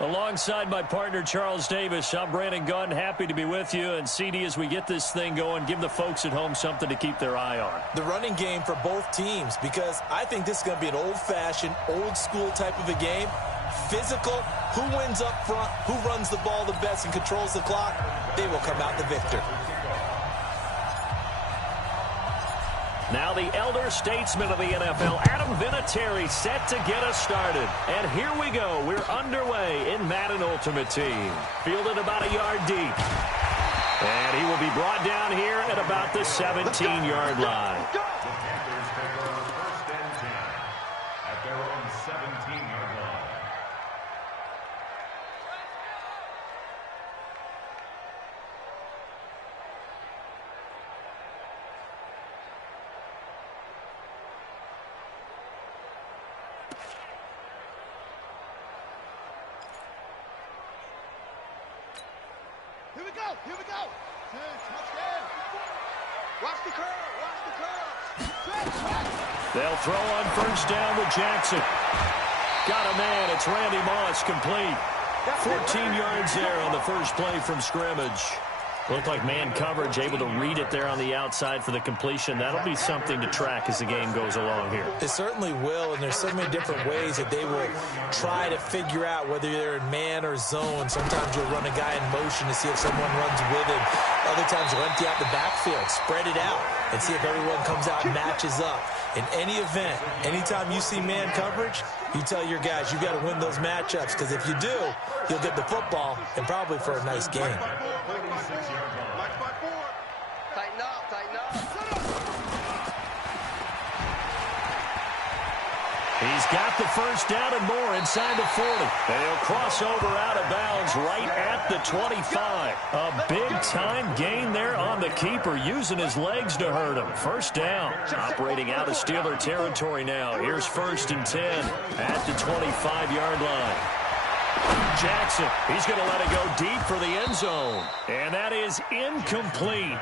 Alongside my partner, Charles Davis, I'm Brandon Gunn. Happy to be with you. And, CD, as we get this thing going, give the folks at home something to keep their eye on. The running game for both teams, because I think this is going to be an old-fashioned, old-school type of a game. Physical, who wins up front, who runs the ball the best and controls the clock, they will come out the victor. Now the elder statesman of the NFL, Adam Vinatieri, set to get us started. And here we go. We're underway in Madden Ultimate Team. Fielded about a yard deep. And he will be brought down here at about the 17-yard line. Here we go. Touchdown. Watch the curl. They'll throw on first down with Jackson. Got a man. It's Randy Moss, complete. 14 yards there on the first play from scrimmage. Looked like man coverage, able to read it there on the outside for the completion. That'll be something to track as the game goes along here. It certainly will, and there's so many different ways that they will try to figure out whether they're in man or zone. Sometimes you'll run a guy in motion to see if someone runs with him. Other times you'll empty out the backfield, spread it out, and see if everyone comes out and matches up. In any event, anytime you see man coverage, you tell your guys you got to win those matchups, because if you do, you'll get the football and probably for a nice game. Tighten up. He's got the first down and more inside the 40. And he'll cross over out of bounds right at the 25. A big-time gain there on the keeper, using his legs to hurt him. First down. Operating out of Steeler territory now. Here's 1st and 10 at the 25-yard line. Jackson, he's going to let it go deep for the end zone. And that is incomplete.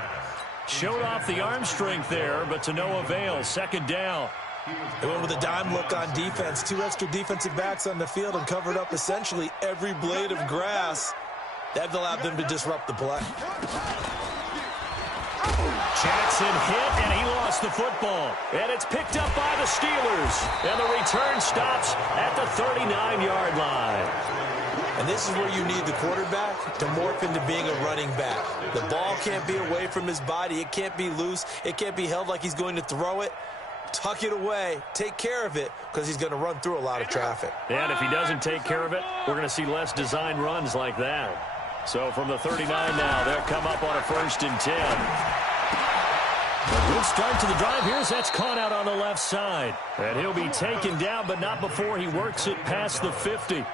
Showed off the arm strength there, but to no avail. Second down. They went with a dime look on defense. 2 extra defensive backs on the field and covered up essentially every blade of grass. That allowed them to disrupt the play. Jackson hit, and he lost the football. And it's picked up by the Steelers. And the return stops at the 39-yard line. And this is where you need the quarterback to morph into being a running back. The ball can't be away from his body. It can't be loose. It can't be held like he's going to throw it. Tuck it away. Take care of it, because he's going to run through a lot of traffic. And if he doesn't take care of it, we're going to see less design runs like that. So from the 39 now, they'll come up on a 1st and 10. A good start to the drive here as that's caught out on the left side. And he'll be taken down, but not before he works it past the 50.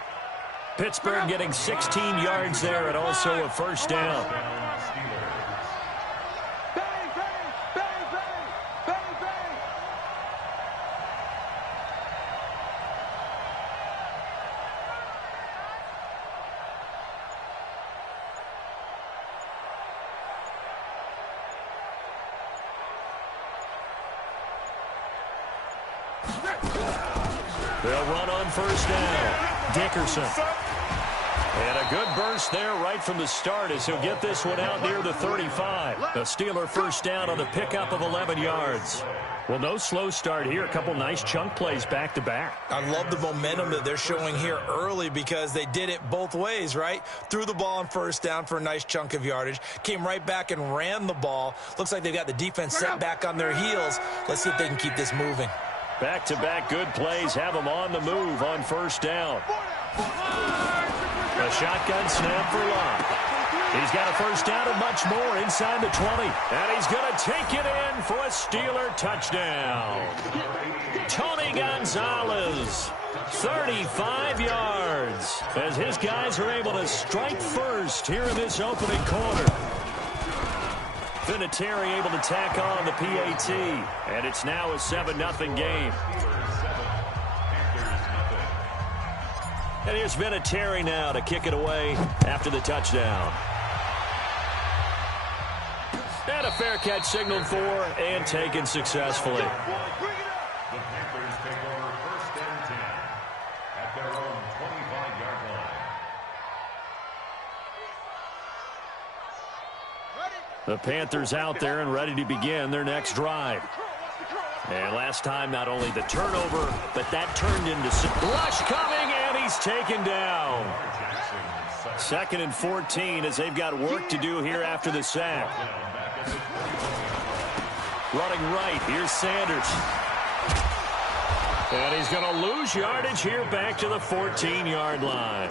Pittsburgh getting 16 yards there and also a first down. They'll run on first down. Dickerson. And a good burst there right from the start as he'll get this one out near the 35. The Steeler first down on the pickup of 11 yards. Well, no slow start here. A couple nice chunk plays back-to-back. I love the momentum that they're showing here early, because they did it both ways, right? Threw the ball on first down for a nice chunk of yardage. Came right back and ran the ball. Looks like they've got the defense set back on their heels. Let's see if they can keep this moving. Back-to-back good plays have them on the move on first down. A shotgun snap for Locke. He's got a first down and much more inside the 20. And he's going to take it in for a Steeler touchdown. Tony Gonzalez, 35 yards, as his guys are able to strike first here in this opening quarter. Vinatieri able to tack on the PAT, and it's now a 7-0 game. And here's Vinatieri now to kick it away after the touchdown. And a fair catch signaled for and taken successfully. The Panthers take over 1st and 10 at their own 25-yard line. The Panthers out there and ready to begin their next drive. And last time, not only the turnover, but that turned into some rush coming, and he's taken down. 2nd and 14 as they've got work to do here after the sack. Running right, here's Sanders. And he's going to lose yardage here back to the 14-yard line.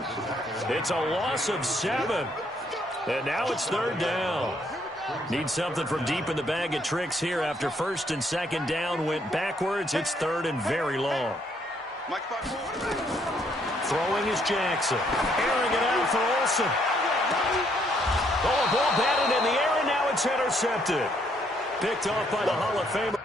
It's a loss of 7. And now it's 3rd down. Need something from deep in the bag of tricks here after 1st and 2nd down went backwards. It's 3rd and very long. Throwing is Jackson. Airing it out for Olsen. Oh, a ball batted in the air, and now it's intercepted. Picked off by the Hall of Famer.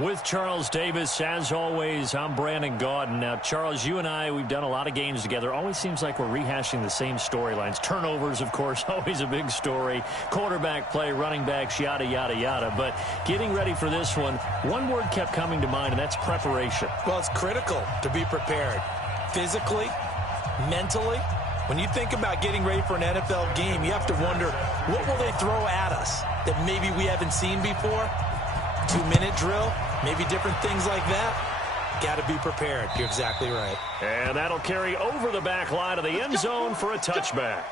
With Charles Davis, as always, I'm Brandon Gaudin. Now, Charles, you and I, we've done a lot of games together. Always seems like we're rehashing the same storylines. Turnovers, of course, always a big story. Quarterback play, running backs, yada, yada, yada. But getting ready for this one word kept coming to mind, and that's preparation. Well, it's critical to be prepared. Physically, mentally. When you think about getting ready for an NFL game, you have to wonder, what will they throw at us that maybe we haven't seen before? 2-minute drill, maybe different things like that. Got to be prepared. You're exactly right. And that'll carry over the back line of the end zone for a touchback.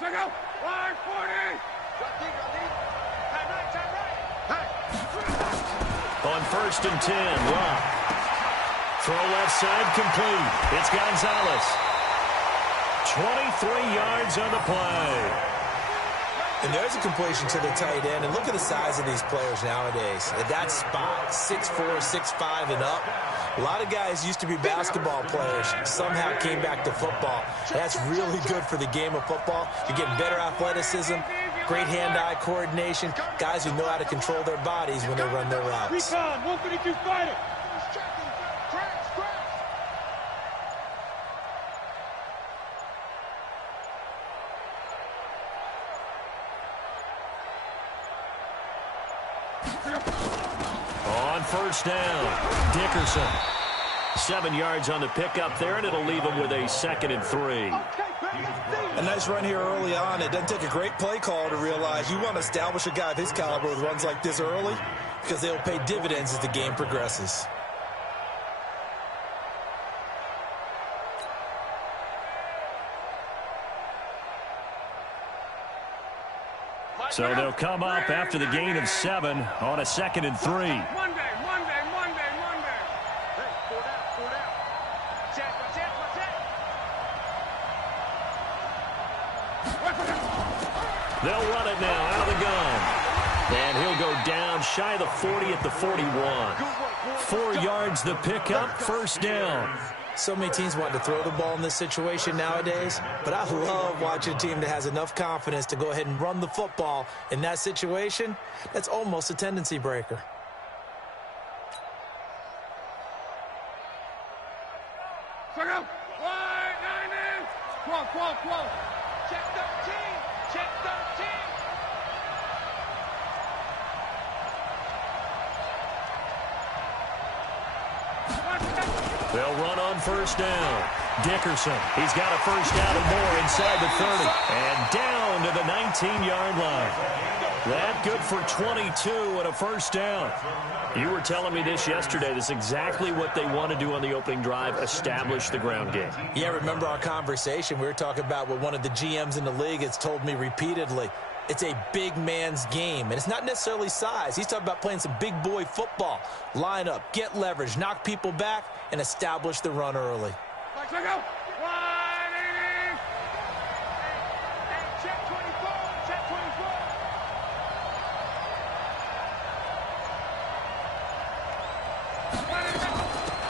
Line 40. On 1st and 10, Rock. Throw left side complete. It's Gonzalez. 23 yards on the play. And there's a completion to the tight end. And look at the size of these players nowadays. At that spot, 6'4", 6'5", and up. A lot of guys used to be basketball players, somehow came back to football. That's really good for the game of football. You're getting better athleticism, great hand-eye coordination, guys who know how to control their bodies when they run their routes. 152 fighter. On 1st down, Dickerson. 7 yards on the pickup there, and it'll leave him with a 2nd and 3. A nice run here early on. It doesn't take a great play call to realize you want to establish a guy of his caliber with runs like this early because they'll pay dividends as the game progresses. So they'll come up after the gain of 7 on a 2nd and 3. Monday. Hey, 4 down. Check. They'll run it now out of the gun. And he'll go down shy of the 40 at the 41. 4 yards the pickup, 1st down. So many teams want to throw the ball in this situation nowadays, but I love watching a team that has enough confidence to go ahead and run the football in that situation. That's almost a tendency breaker. Check out. 12. Check 13. They'll run on 1st down. Dickerson, he's got a 1st down and more inside the 30. And down to the 19-yard line. That good for 22 and a 1st down. You were telling me this yesterday. This is exactly what they want to do on the opening drive, establish the ground game. Yeah, remember our conversation? We were talking about what one of the GMs in the league has told me repeatedly. It's a big man's game, and it's not necessarily size. He's talking about playing some big boy football. Line up, get leverage, knock people back, and establish the run early. Check out. 180. Hey, check 24.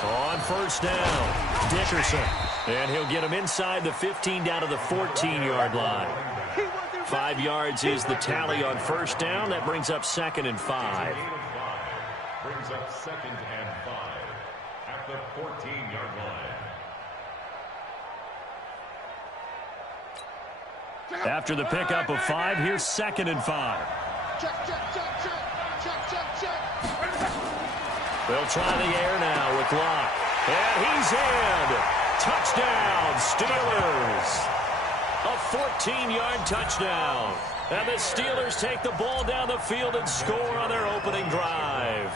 On 1st down, Dickerson. And he'll get him inside the 15 down to the 14-yard line. 5 yards is the tally on 1st down. That brings up 2nd and 5. Brings up 2nd and 5 at the 14-yard line. After the pickup of 5, here's 2nd and 5. Check. They'll try the air now with Locke. And he's in. Touchdown, Steelers. A 14-yard touchdown. And the Steelers take the ball down the field and score on their opening drive.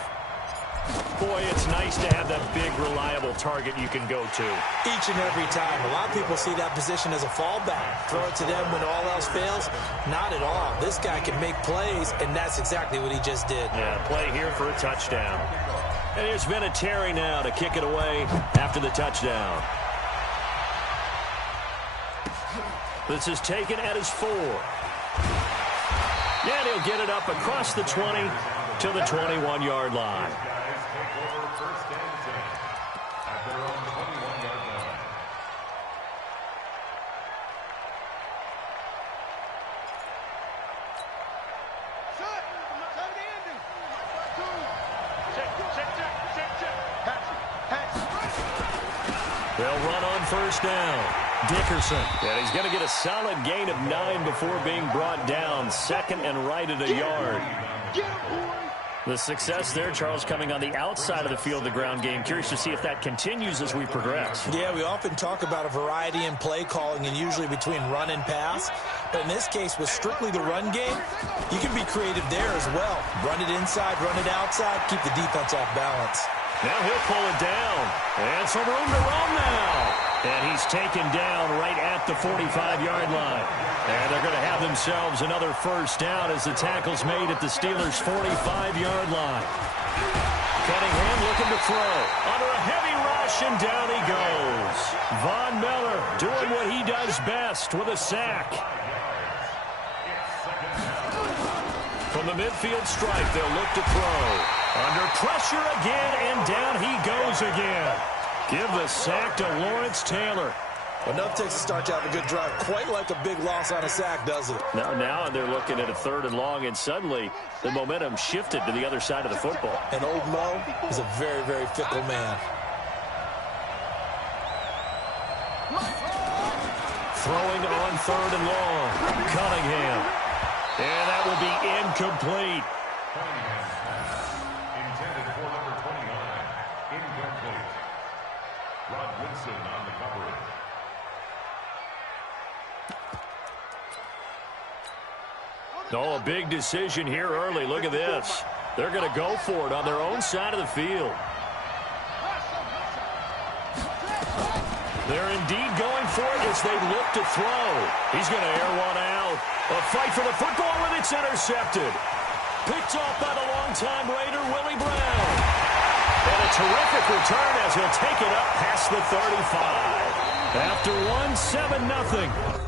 Boy, it's nice to have that big, reliable target you can go to. Each and every time. A lot of people see that position as a fallback. Throw it to them when all else fails. Not at all. This guy can make plays, and that's exactly what he just did. Yeah, play here for a touchdown. And there's been a Terry now to kick it away after the touchdown. This is taken at his 4. And he'll get it up across the 20 to the 21-yard line. Guys take over first and 10 at their own 21-yard line. Shut. Tell the ending. Check. Pass it. They'll run on first down. Dickerson. And he's going to get a solid gain of 9 before being brought down. Second and right at a yard. Get him, boy. The success there, Charles, coming on the outside of the field, the ground game. Curious to see if that continues as we progress. Yeah, we often talk about a variety in play calling and usually between run and pass. But in this case, with strictly the run game, you can be creative there as well. Run it inside, run it outside, keep the defense off balance. Now he'll pull it down. And some room to roam now. And he's taken down right at the 45-yard line. And they're going to have themselves another first down as the tackle's made at the Steelers' 45-yard line. Cunningham looking to throw. Under a heavy rush, and down he goes. Von Miller doing what he does best with a sack. From the midfield stripe, they'll look to throw. Under pressure again, and down he goes again. Give the sack to Lawrence Taylor. Enough takes to start to have a good drive. Quite like a big loss on a sack, does it? Now they're looking at a 3rd and long, and suddenly the momentum shifted to the other side of the football. And old Mo is a very, very fickle man. Throwing on 3rd and long. Cunningham. And that will be incomplete. Cunningham's pass, intended for number 29, incomplete. Rod Woodson on the coverage. Oh, a big decision here early. Look at this. They're going to go for it on their own side of the field. They're indeed going for it as they look to throw. He's going to air one out. A fight for the football, and it's intercepted. Picked off by the longtime Raider, Willie Brown. And a terrific return as he'll take it up past the 35. After one, 7-0.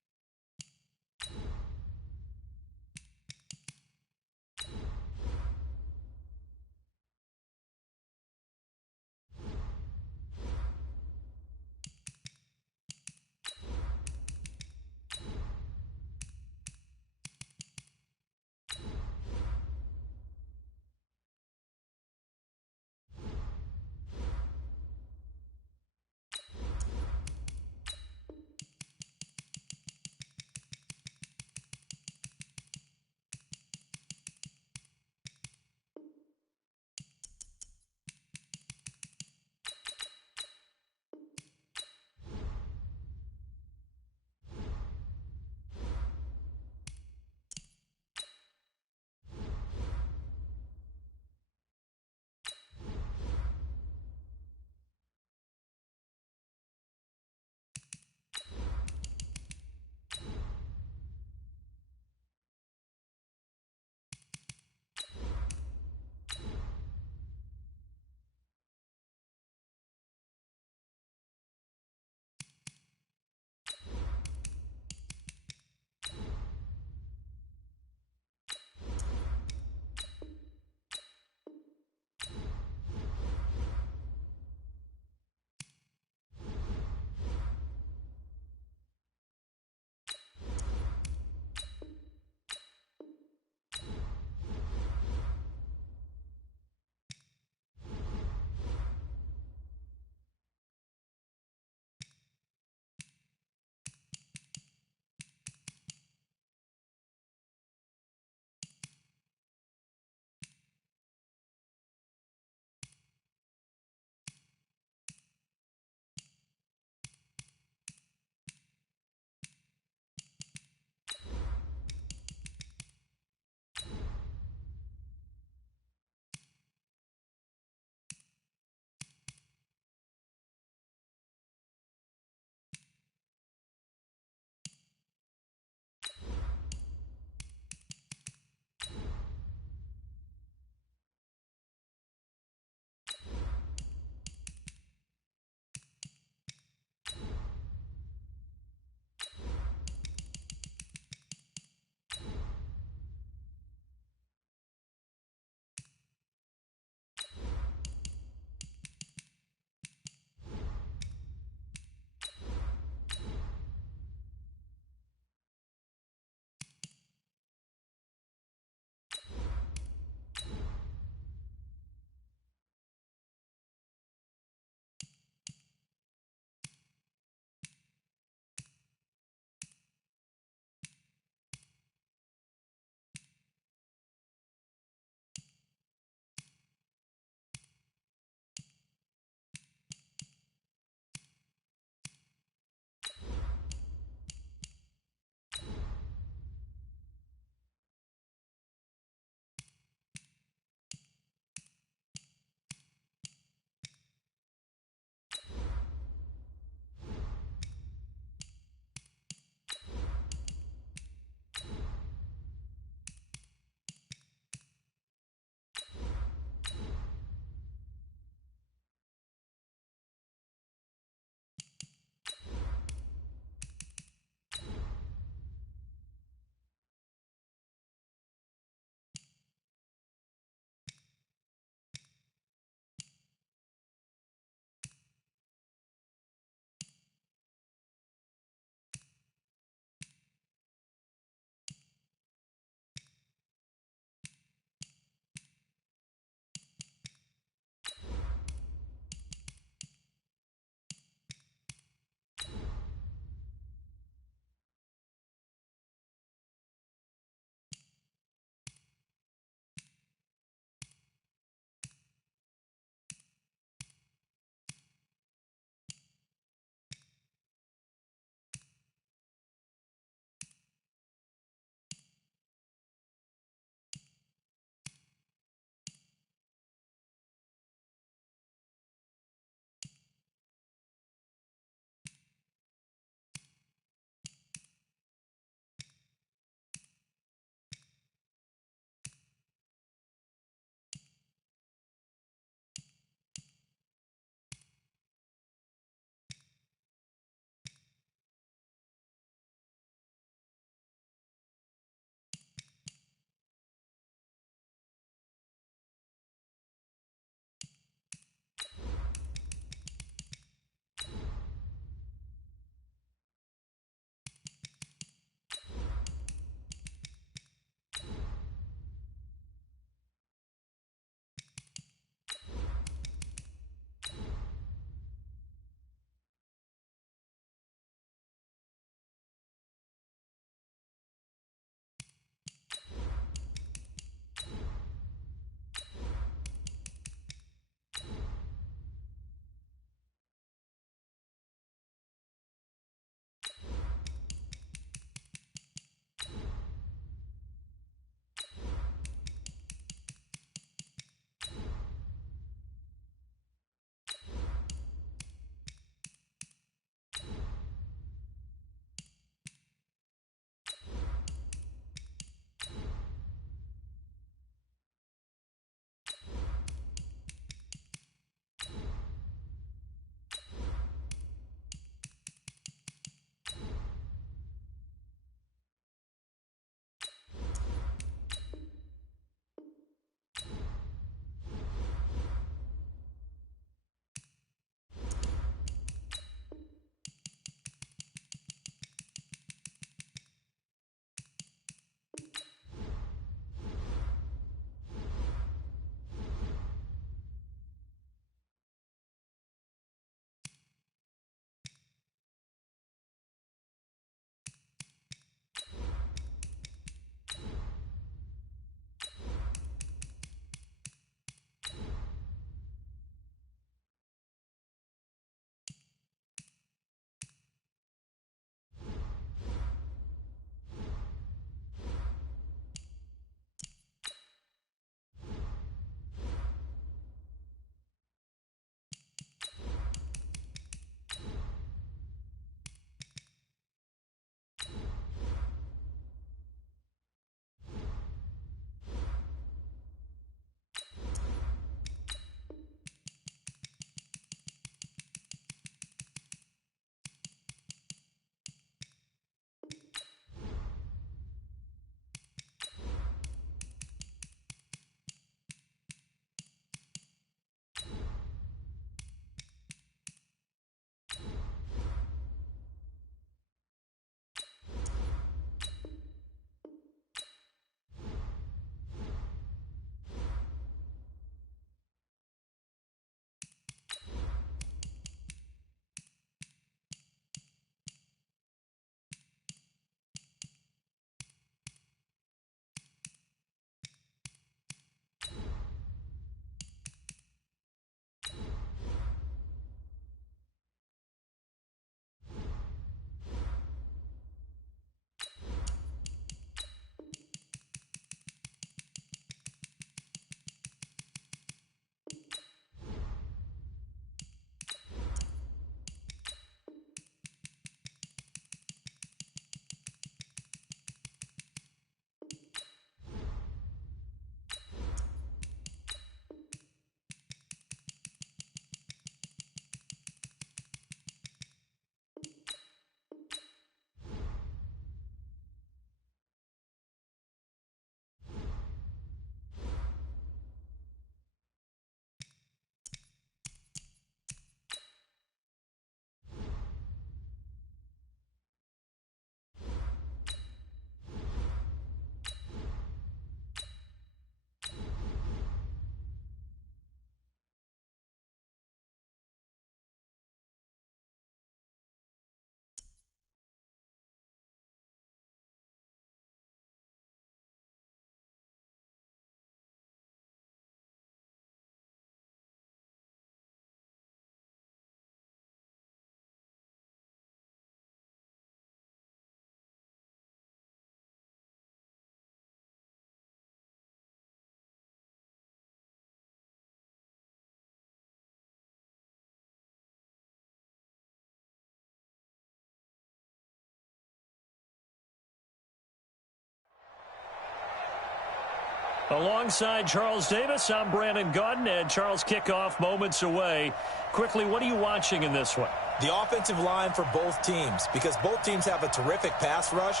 Alongside Charles Davis, I'm Brandon Gaudin, and Charles, kickoff moments away. Quickly, what are you watching in this one? The offensive line for both teams, because both teams have a terrific pass rush.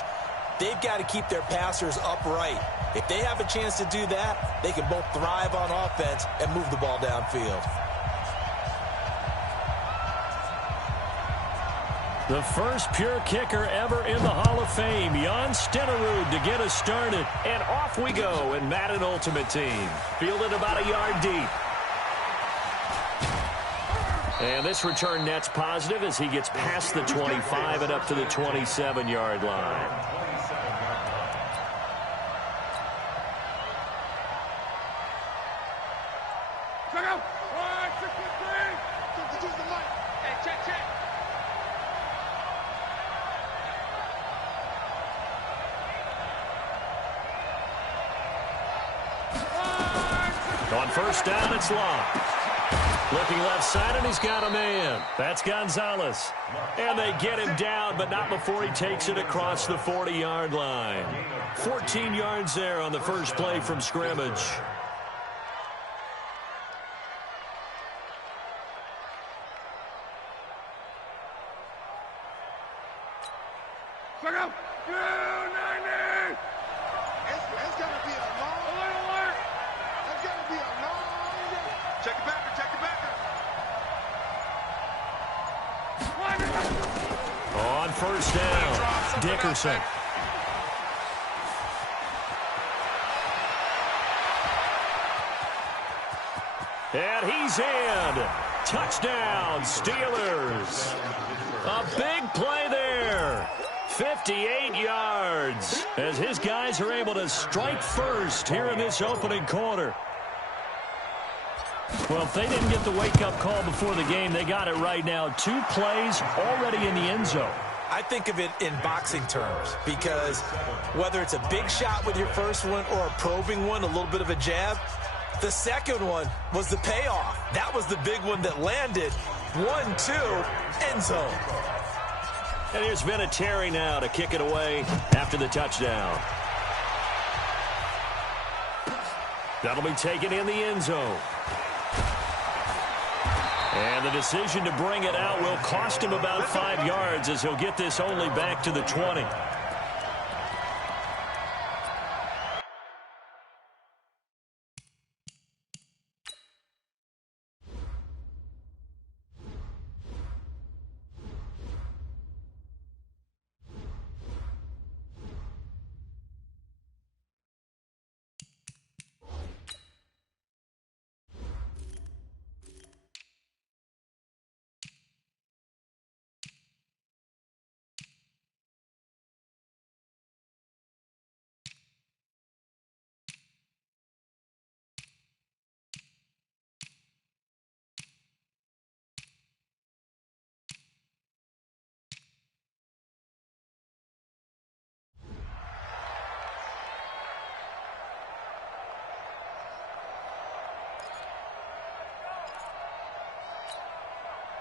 They've got to keep their passers upright. If they have a chance to do that, they can both thrive on offense and move the ball downfield. The first pure kicker ever in the Hall of Fame, Jan Stenerud, to get us started. And off we go in Madden Ultimate Team. Fielded about a yard deep. And this return net's positive as he gets past the 25 and up to the 27-yard line. Check out. 1, 6, 3. Use the mic. Hey, check. On first down, it's locked. Looking left side, and he's got a man. That's Gonzalez. And they get him down, but not before he takes it across the 40-yard line. 14 yards there on the first play from scrimmage. Check out. 290. It's going to be a long alert. It's going to be a long day. Check the backer. On first down, Dickerson. And he's in. Touchdown, Steelers. A big play there. 58 yards as his guys are able to strike first here in this opening quarter. Well, if they didn't get the wake-up call before the game, they got it right now. 2 plays already in the end zone. I think of it in boxing terms because whether it's a big shot with your first one or a probing one, a little bit of a jab, the second one was the payoff. That was the big one that landed. 1-2, end zone. And here's Vinatieri now to kick it away after the touchdown. That'll be taken in the end zone. And the decision to bring it out will cost him about 5 yards as he'll get this only back to the 20.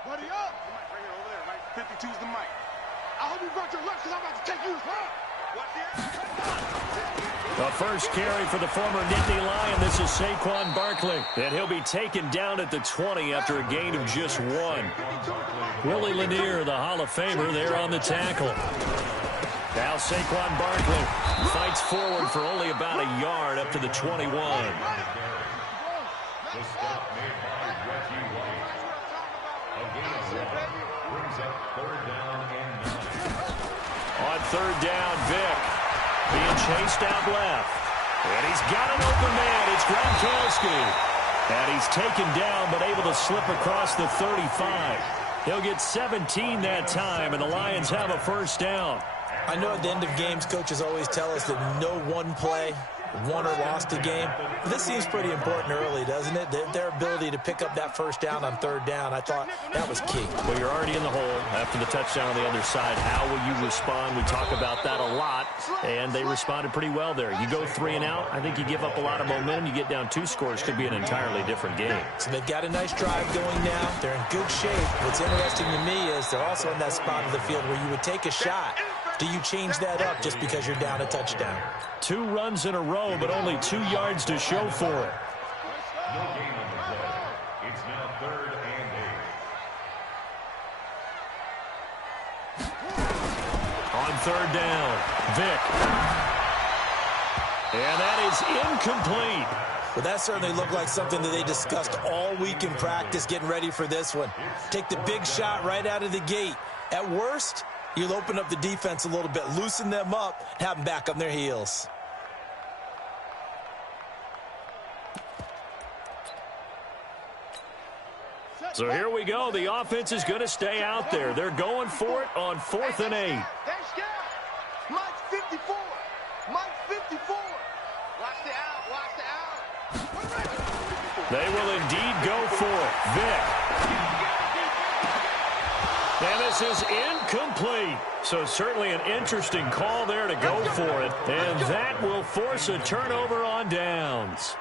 Buddy up. The mic right here over there, right? 52's the mic. I hope you brought your lunch because I'm about to take you. What's the The first carry for the former Nittany Lion. This is Saquon Barkley. And he'll be taken down at the 20 after a gain of just 1. Willie Lanier, the Hall of Famer, there on the tackle. Now Saquon Barkley fights forward for only about a yard up to the 21. The stop made by Reggie White. A gain of 1 brings up 3rd down and 9. On 3rd down, Vick being chased out left. And he's got an open man. It's Gronkowski. And he's taken down but able to slip across the 35. He'll get 17 that time, and the Lions have a first down. I know at the end of games, coaches always tell us that no one play won or lost a game. This seems pretty important early, doesn't it? Their ability to pick up that first down on 3rd down, I thought that was key. Well, you're already in the hole after the touchdown on the other side. How will you respond? We talk about that a lot, and they responded pretty well there. You go 3 and out, I think you give up a lot of momentum. You get down 2 scores, could be an entirely different game. So they've got a nice drive going now. They're in good shape. What's interesting to me is they're also in that spot of the field where you would take a shot. do you change that up just because you're down a touchdown? 2 runs in a row, but only 2 yards to show for it. No gain on the play. It's now 3rd and 8. On 3rd down, Vick. And that is incomplete. Well, that certainly looked like something that they discussed all week in practice getting ready for this one. Take the big shot right out of the gate. At worst, you'll open up the defense a little bit, loosen them up, have them back on their heels. So here we go. The offense is going to stay out there. They're going for it on 4th and 8. Mike 54. Mike 54. Watch the out. Watch the out. They will indeed go for it. Vick. And this is incomplete. So certainly an interesting call there to go for it. And that will force a turnover on downs.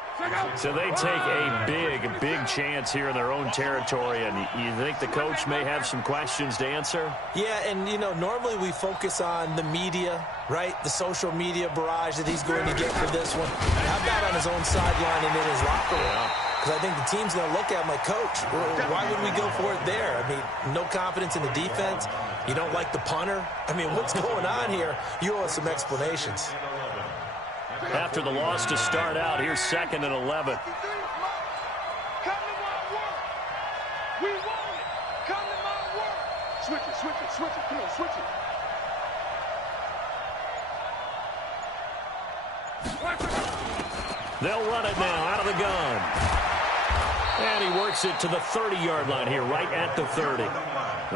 So they take a big chance here in their own territory. And you think the coach may have some questions to answer? Yeah, and, you know, normally we focus on the media, right? The social media barrage that he's going to get for this one. How about on his own sideline and in his locker room? Because I think the team's going to look at him like, Coach, why would we go for it there? I mean, no confidence in the defense. You don't like the punter. I mean, what's going on here? You owe us some explanations. After the loss to start out, here's 2nd and 11. Come to my work. We want it. Come to my work. Switch it, switch it, switch it. Come on, switch it. They'll run it now out of the gun. And he works it to the 30-yard line here, right at the 30.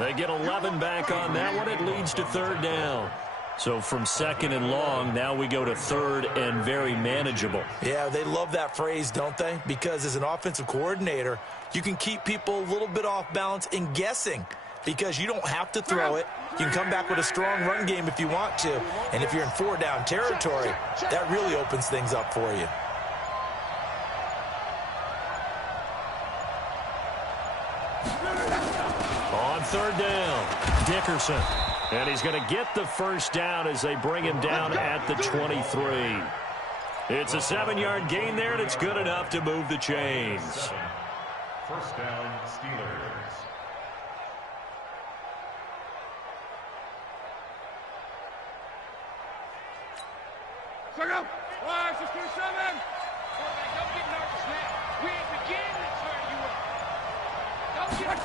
They get 11 back on that one. It leads to 3rd down. So from 2nd and long, now we go to 3rd and very manageable. Yeah, they love that phrase, don't they? Because as an offensive coordinator, you can keep people a little bit off balance and guessing because you don't have to throw it. You can come back with a strong run game if you want to. And if you're in 4-down territory, that really opens things up for you. On 3rd down, Dickerson. And he's going to get the 1st down as they bring him down at the 23. It's a 7-yard gain there, and it's good enough to move the chains. 1st down, Steelers. Check out. Watch this 27. Don't get nervous, man. We ain't beginning to turn you up. Don't get.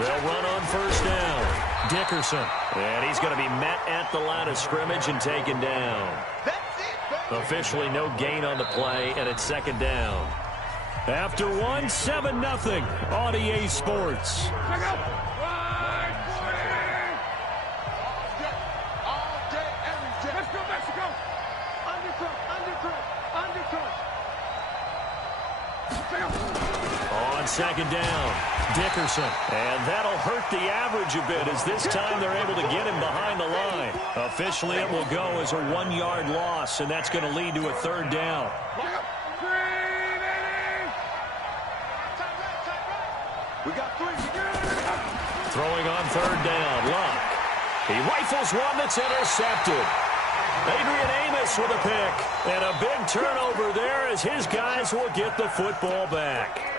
They'll run on 1st down. Dickerson. And he's going to be met at the line of scrimmage and taken down. That's it, baby. Officially no gain on the play, and it's 2nd down. After 1, 7-0 on EA Sports. Check out. 540. All day, every day. Let's go, Mexico. Undercut, undercut, undercut. Check out. On 2nd down, Dickerson. And that'll hurt the average a bit as this time they're able to get him behind the line. Officially, it will go as a 1-yard loss, and that's going to lead to a 3rd down. We got 3. Throwing on 3rd down, Luck. He rifles one that's intercepted. Adrian Amos with a pick. And a big turnover there as his guys will get the football back.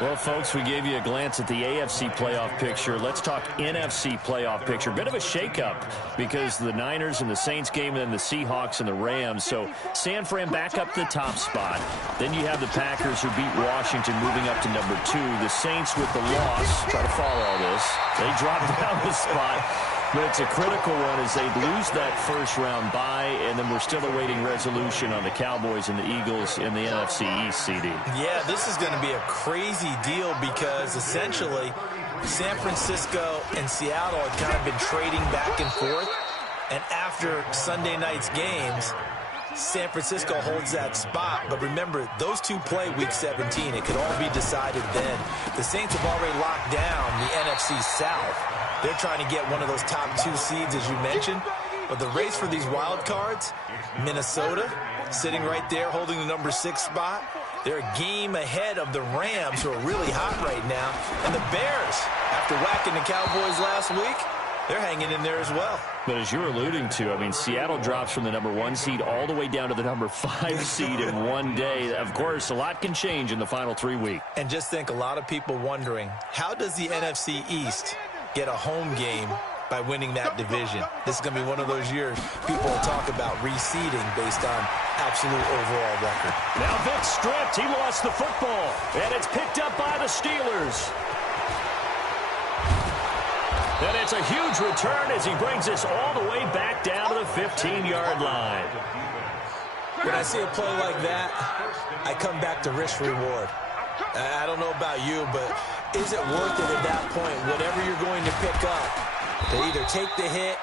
Well, folks, we gave you a glance at the AFC playoff picture. Let's talk NFC playoff picture. Bit of a shakeup because the Niners and the Saints game and then the Seahawks and the Rams. So San Fran back up to the top spot. Then you have the Packers who beat Washington moving up to number 2. The Saints with the loss. Try to follow all this. They drop down the spot. But it's a critical one as they lose that 1st-round bye, and then we're still awaiting resolution on the Cowboys and the Eagles in the NFC East, CD. Yeah, this is going to be a crazy deal because essentially San Francisco and Seattle had kind of been trading back and forth. And after Sunday night's games, San Francisco holds that spot. But remember, those two play Week 17. It could all be decided then. The Saints have already locked down the NFC South. They're trying to get one of those top 2 seeds, as you mentioned. But the race for these wild cards, Minnesota sitting right there holding the number 6 spot. They're a game ahead of the Rams, who are really hot right now. And the Bears, after whacking the Cowboys last week, they're hanging in there as well. But as you're alluding to, I mean, Seattle drops from the #1 seed all the way down to the #5 seed in one day. Of course, a lot can change in the final 3 weeks. And just think, a lot of people wondering, how does the NFC East get a home game by winning that division? This is going to be one of those years people will talk about reseeding based on absolute overall record. Now Vic stripped. He lost the football. And it's picked up by the Steelers. And it's a huge return as he brings us all the way back down to the 15-yard line. When I see a play like that, I come back to risk-reward. I don't know about you, but is it worth it at that point, whatever you're going to pick up, to either take the hit,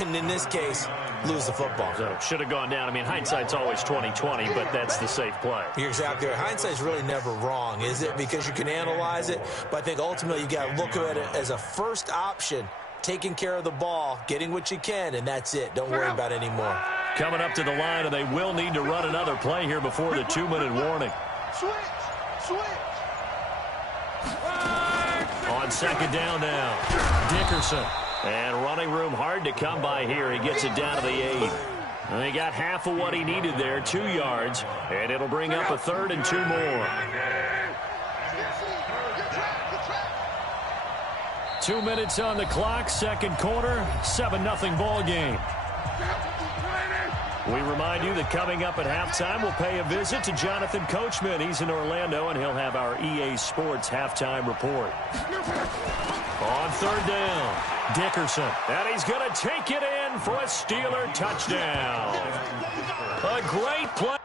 and in this case, lose the football? So should have gone down. I mean, hindsight's always 20/20, but that's the safe play. You're exactly right. Hindsight's really never wrong, is it? Because you can analyze it, but I think ultimately you got to look at it as a first option, taking care of the ball, getting what you can, and that's it. Don't worry about any more. Coming up to the line, and they will need to run another play here before the 2-minute warning. Switch. On second down now, Dickerson. And running room hard to come by here. He gets it down to the 8. And he got half of what he needed there, 2 yards. And it'll bring up a 3rd and 2 more. 2 minutes on the clock, second quarter, 7-0 ball game. We remind you that coming up at halftime, we'll pay a visit to Jonathan Coachman. He's in Orlando, and he'll have our EA Sports halftime report. On third down, Dickerson. And he's going to take it in for a Steeler touchdown. A great play.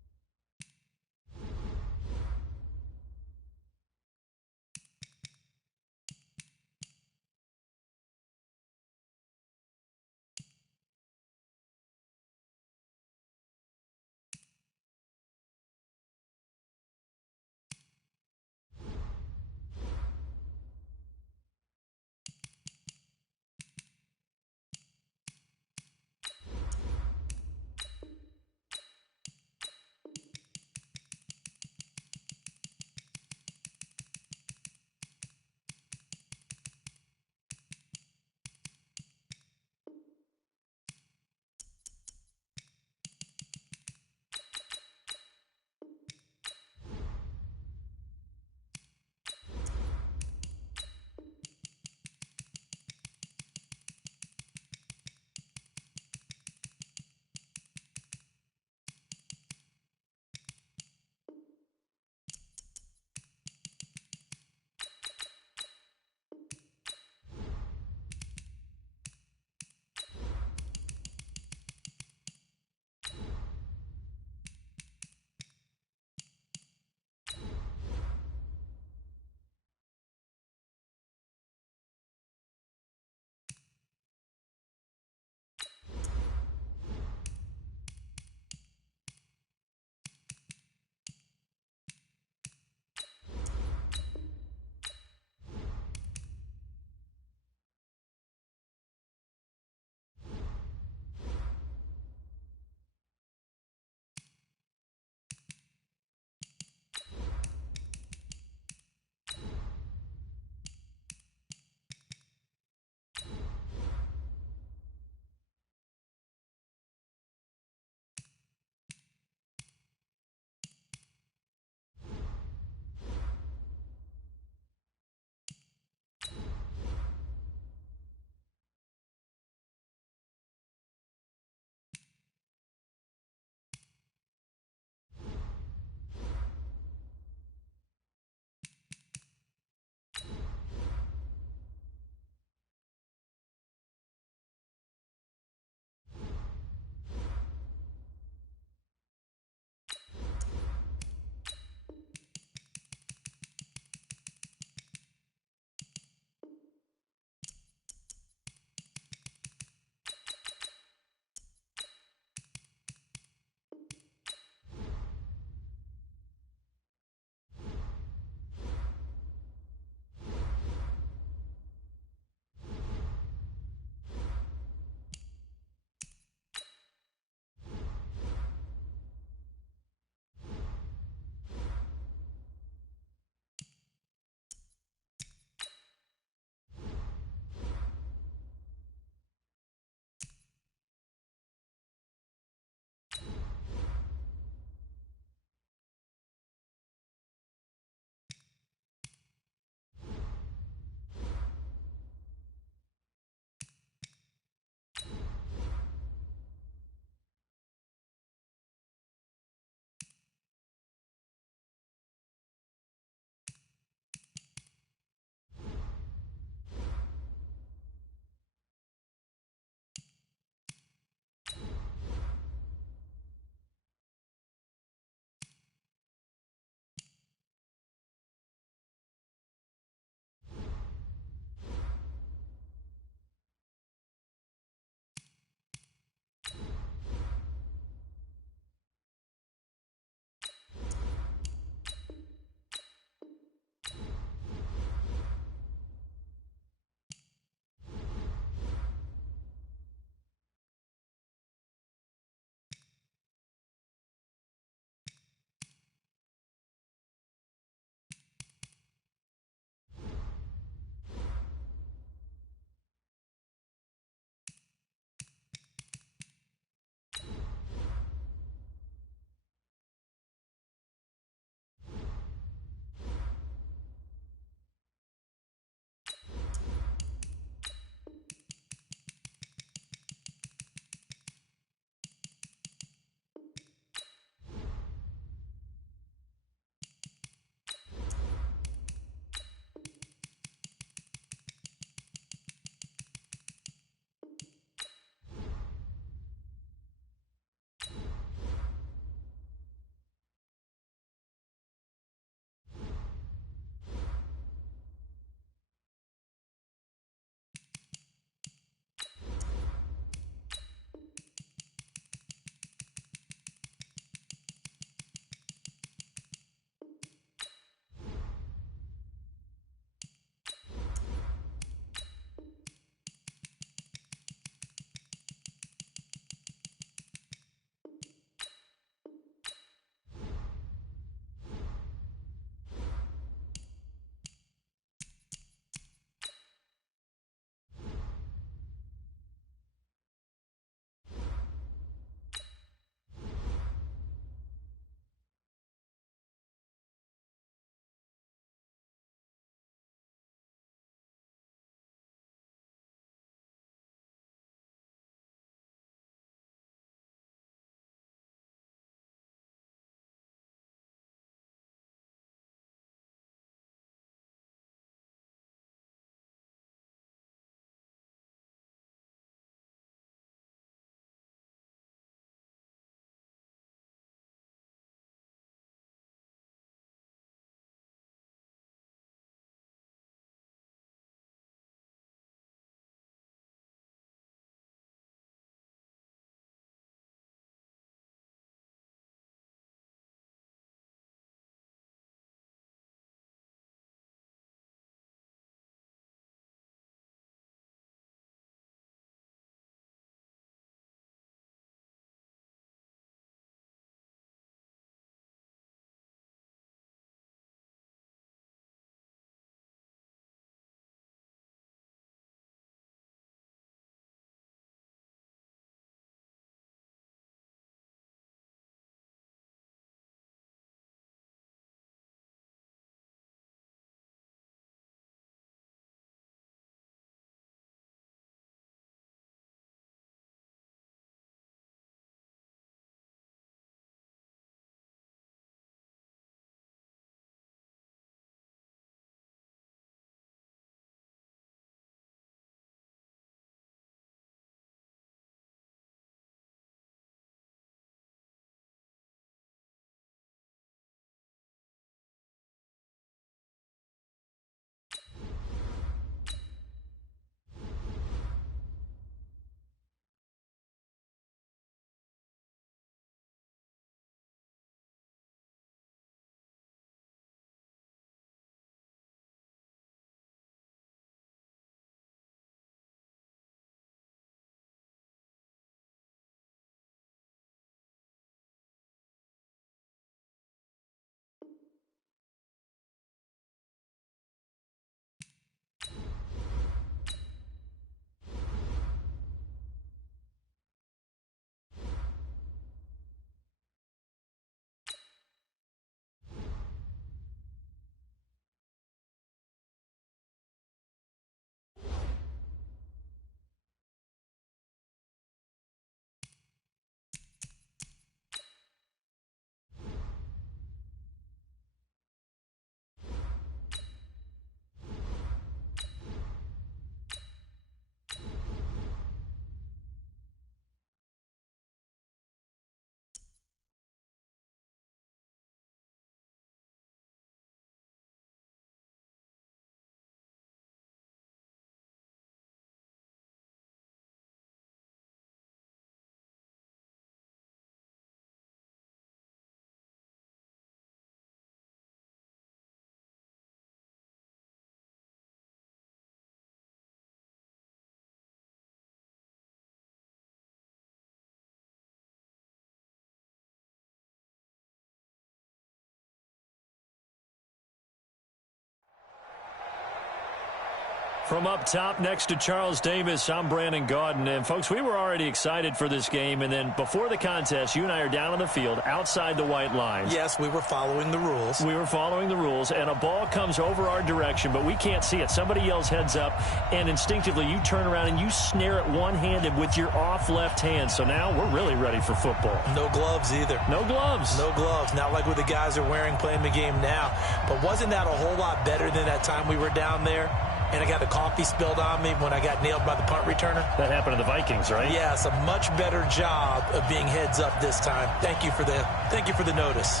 From up top next to Charles Davis, I'm Brandon Gaudin. And, folks, we were already excited for this game. And then before the contest, you and I are down on the field outside the white lines. Yes, we were following the rules. We were following the rules, and a ball comes over our direction, but we can't see it. Somebody yells heads up, and instinctively you turn around and you snare it one-handed with your off left hand. So now we're really ready for football. No gloves either. No gloves. No gloves. Not like what the guys are wearing playing the game now. But wasn't that a whole lot better than that time we were down there? And I got the coffee spilled on me when I got nailed by the punt returner. That happened to the Vikings, right? Yes, a much better job of being heads up this time. Thank you for the notice.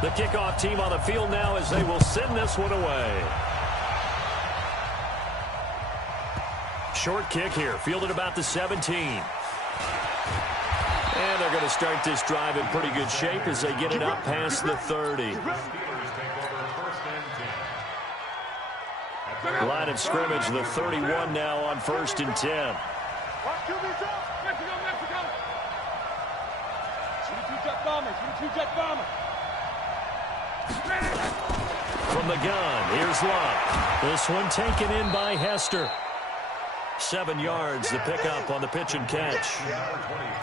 The kickoff team on the field now as they will send this one away. Short kick here, fielded about the 17. And they're going to start this drive in pretty good shape as they get it up past the 30. Line of scrimmage, the 31 now on 1st and 10. Mexico, Mexico. Shoot a two-jet bomber. From the gun, here's Love. This one taken in by Hester. 7 yards, the pickup on the pitch and catch.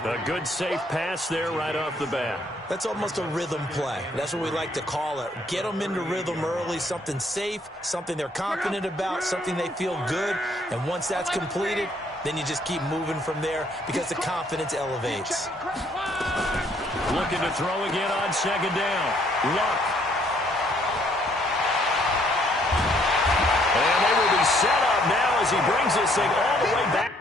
A good, safe pass there right off the bat. That's almost a rhythm play. That's what we like to call it. Get them into rhythm early, something safe, something they're confident about, something they feel good. And once that's completed, then you just keep moving from there because the confidence elevates. Looking to throw again on 2nd down. Luck. And they will be set up now as he brings this thing all the way back.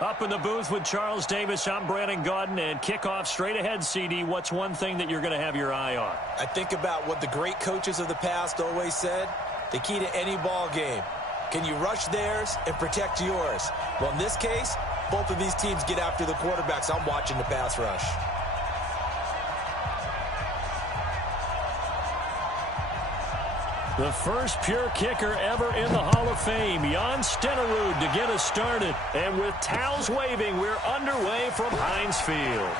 Up in the booth with Charles Davis, I'm Brandon Gaudin, and kickoff straight ahead, CD. What's one thing that you're going to have your eye on? I think about what the great coaches of the past always said. The key to any ball game. Can you rush theirs and protect yours? Well, in this case, both of these teams get after the quarterbacks. I'm watching the pass rush. The first pure kicker ever in the Hall of Fame, Jan Stenerud, to get us started. And with towels waving, we're underway from Heinz Field.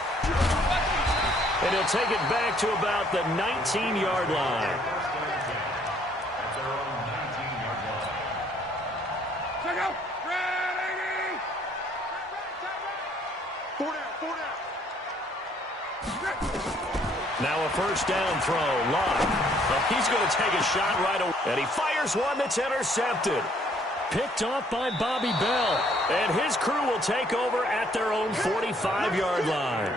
And he'll take it back to about the 19-yard line. Check out. Ready. 4 down. Now a first down throw. Love. He's going to take a shot right away. And he fires one that's intercepted. Picked off by Bobby Bell. And his crew will take over at their own 45-yard line.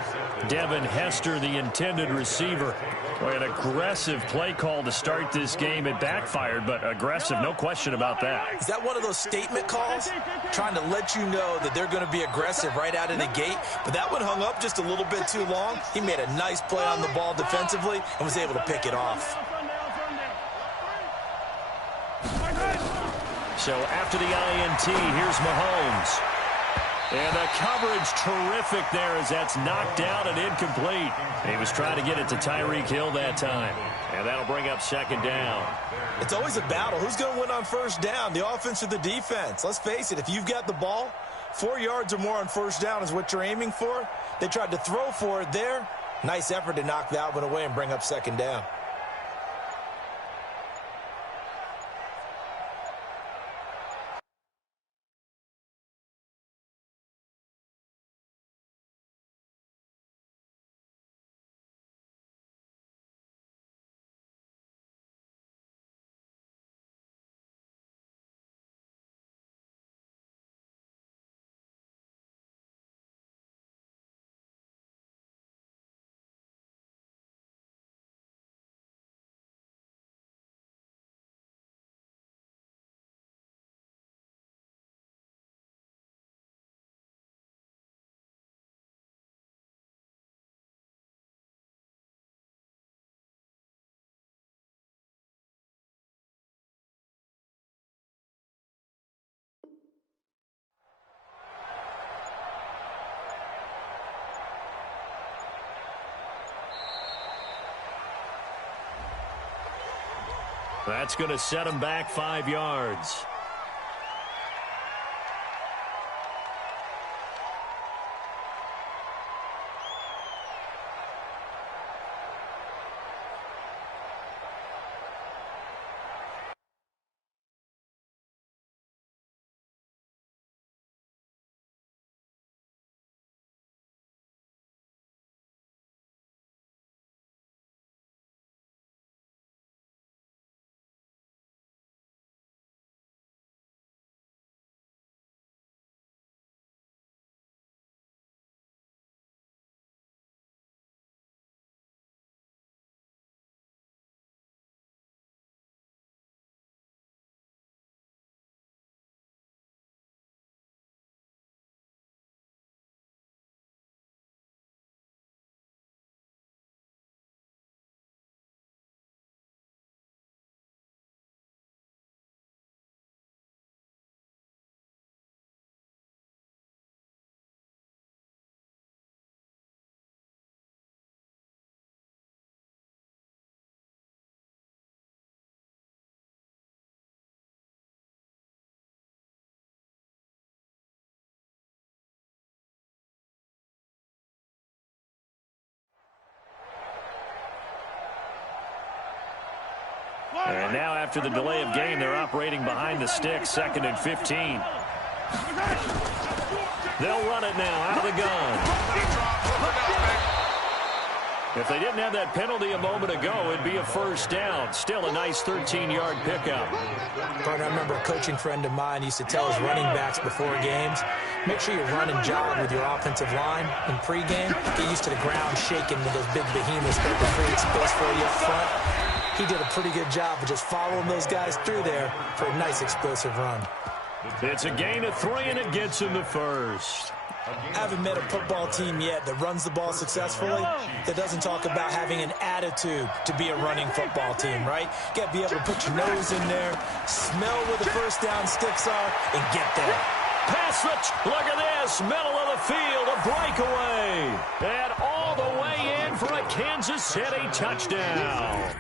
Devin Hester, the intended receiver. Boy, an aggressive play call to start this game. It backfired, but aggressive, no question about that. Is that one of those statement calls? Trying to let you know that they're going to be aggressive right out of the gate. But that one hung up just a little bit too long. He made a nice play on the ball defensively and was able to pick it off. So after the INT, here's Mahomes. And the coverage terrific there as that's knocked down and incomplete. He was trying to get it to Tyreek Hill that time. And that'll bring up 2nd down. It's always a battle. Who's going to win on first down, the offense or the defense? Let's face it, if you've got the ball, 4 yards or more on first down is what you're aiming for. They tried to throw for it there. Nice effort to knock that one away and bring up 2nd down. That's going to set him back 5 yards. And now after the delay of game, they're operating behind the sticks, 2nd and 15. They'll run it now out of the gun. If they didn't have that penalty a moment ago, it'd be a first down. Still a nice 13-yard pickup. Partner, I remember a coaching friend of mine used to tell his running backs before games, make sure you run and jog with your offensive line in pregame. Get used to the ground shaking with those big behemoths that will create space for you up front. He did a pretty good job of just following those guys through there for a nice explosive run. It's a gain of 3, and it gets him the first. I haven't met a football team yet that runs the ball successfully that doesn't talk about having an attitude to be a running football team, right? You got to be able to put your nose in there, smell where the first down sticks are, and get there. Pass switch. Look at this. Middle of the field. A breakaway. And all the way in for a Kansas City touchdown.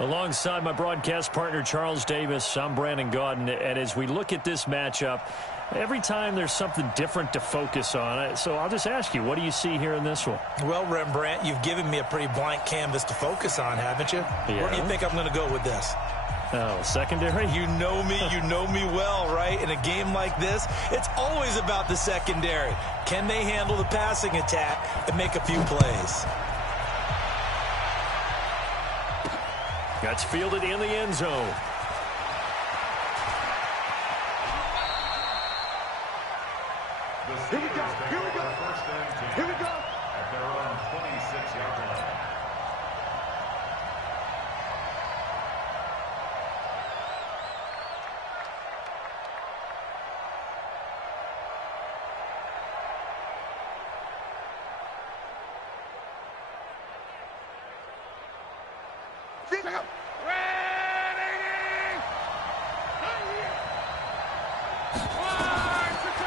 Alongside my broadcast partner, Charles Davis, I'm Brandon Gaudin. And as we look at this matchup, every time there's something different to focus on. So I'll just ask you, what do you see here in this one? Well, Rembrandt, you've given me a pretty blank canvas to focus on, haven't you? Yeah. Where do you think I'm going to go with this? Oh, secondary? You know me well, right? In a game like this, it's always about the secondary. Can they handle the passing attack and make a few plays? That's fielded in the end zone. Here we go. Here we go. Here we go. At their own 26-yard line.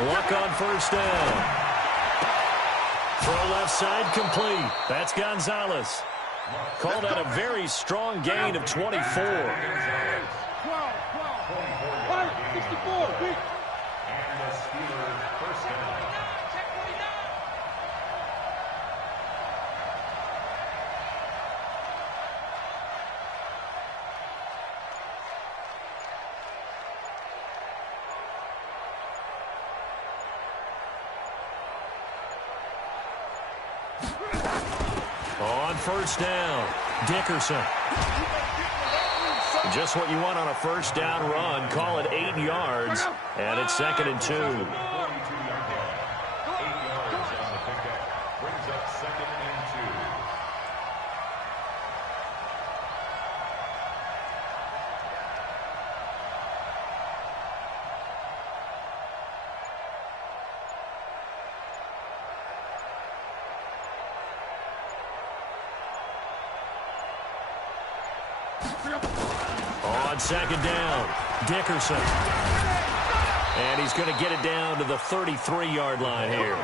Luck on first down. Throw left side complete. That's Gonzalez. Called out a very strong gain of 24. 12, 64. And the Steelers first down. On first down, Dickerson. Just what you want on a first down run. Call it 8 yards, and it's 2nd and 2. 42-yard line. 8 yards on the pickup. Brings up 2nd and 2. On 2nd down, Dickerson. And he's going to get it down to the 33-yard line here.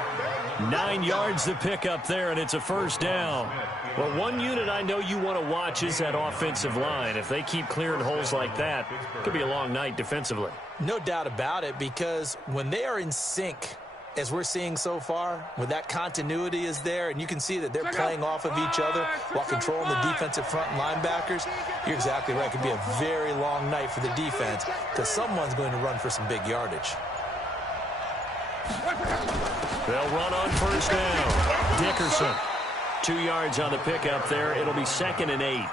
9 yards to pick up there, and it's a first down. Well, one unit I know you want to watch is that offensive line. If they keep clearing holes like that, it could be a long night defensively. No doubt about it, because when they are in sync, as we're seeing so far, when that continuity is there, and you can see that they're playing off of each other while controlling the defensive front linebackers, you're exactly right. It could be a very long night for the defense because someone's going to run for some big yardage. They'll run on first down. Dickerson. 2 yards on the pickup there. It'll be 2nd and 8.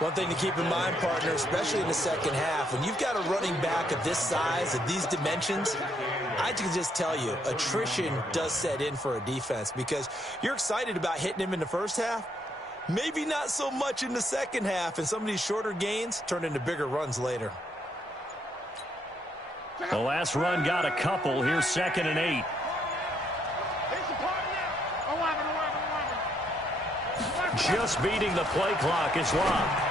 One thing to keep in mind, partner, especially in the second half, when you've got a running back of this size, of these dimensions, I can just tell you, attrition does set in for a defense because you're excited about hitting him in the first half, maybe not so much in the second half, and some of these shorter gains turn into bigger runs later. The last run got a couple. Here's 2nd and 8. Just beating the play clock is Locke.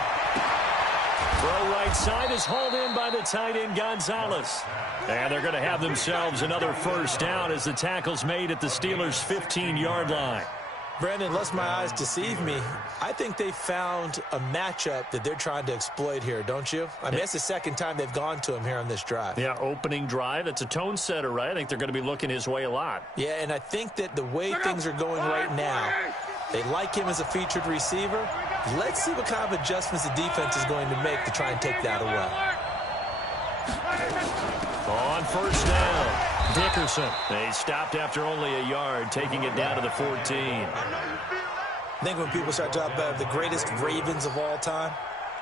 Throw right side is hauled in by the tight end Gonzalez. And they're going to have themselves another first down as the tackle's made at the Steelers' 15-yard line. Brandon, lest my eyes deceive me, I think they found a matchup that they're trying to exploit here, don't you? I mean, it's the second time they've gone to him here on this drive. Yeah, opening drive. It's a tone setter, right? I think they're going to be looking his way a lot. Yeah, and I think that the way things are going right now, they like him as a featured receiver. Let's see what kind of adjustments the defense is going to make to try and take that away. On first down, Dickerson. They stopped after only a yard, taking it down to the 14. I think when people start talking about the greatest Ravens of all time,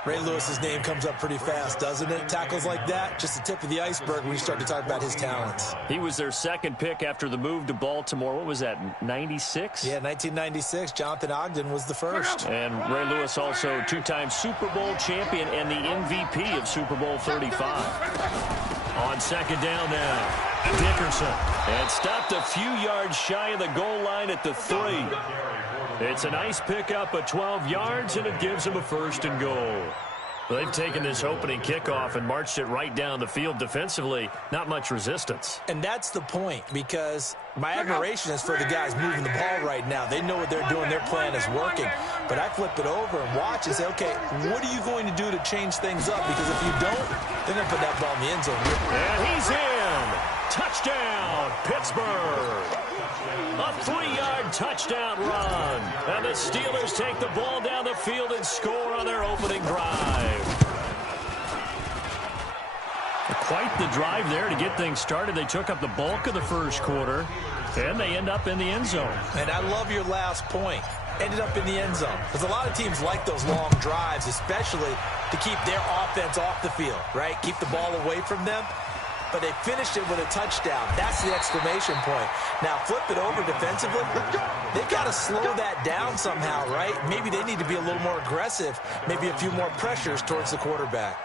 Ray Lewis's name comes up pretty fast, doesn't it? Tackles like that, just the tip of the iceberg when you start to talk about his talents. He was their second pick after the move to Baltimore. What was that, 96? Yeah, 1996. Jonathan Ogden was the first. And Ray Lewis also two-time Super Bowl champion and the MVP of Super Bowl 35. On second down now, Dickerson. And stopped a few yards shy of the goal line at the 3. It's a nice pickup of 12 yards, and it gives them a 1st and goal. They've taken this opening kickoff and marched it right down the field defensively. Not much resistance. And that's the point, because my admiration is for the guys moving the ball right now. They know what they're doing. Their plan is working. But I flip it over and watch and say, okay, what are you going to do to change things up? Because if you don't, they're going to put that ball in the end zone. And he's in. Touchdown, Pittsburgh. A 3-yard touchdown run. And the Steelers take the ball down the field and score on their opening drive. quite the drive there to get things started. They took up the bulk of the first quarter, and they end up in the end zone. And I love your last point. Ended up in the end zone. Because a lot of teams like those long drives, especially to keep their offense off the field, right? Keep the ball away from them. But they finished it with a touchdown. That's the exclamation point. Now, flip it over defensively. They've got to slow that down somehow, right? Maybe they need to be a little more aggressive. Maybe a few more pressures towards the quarterback.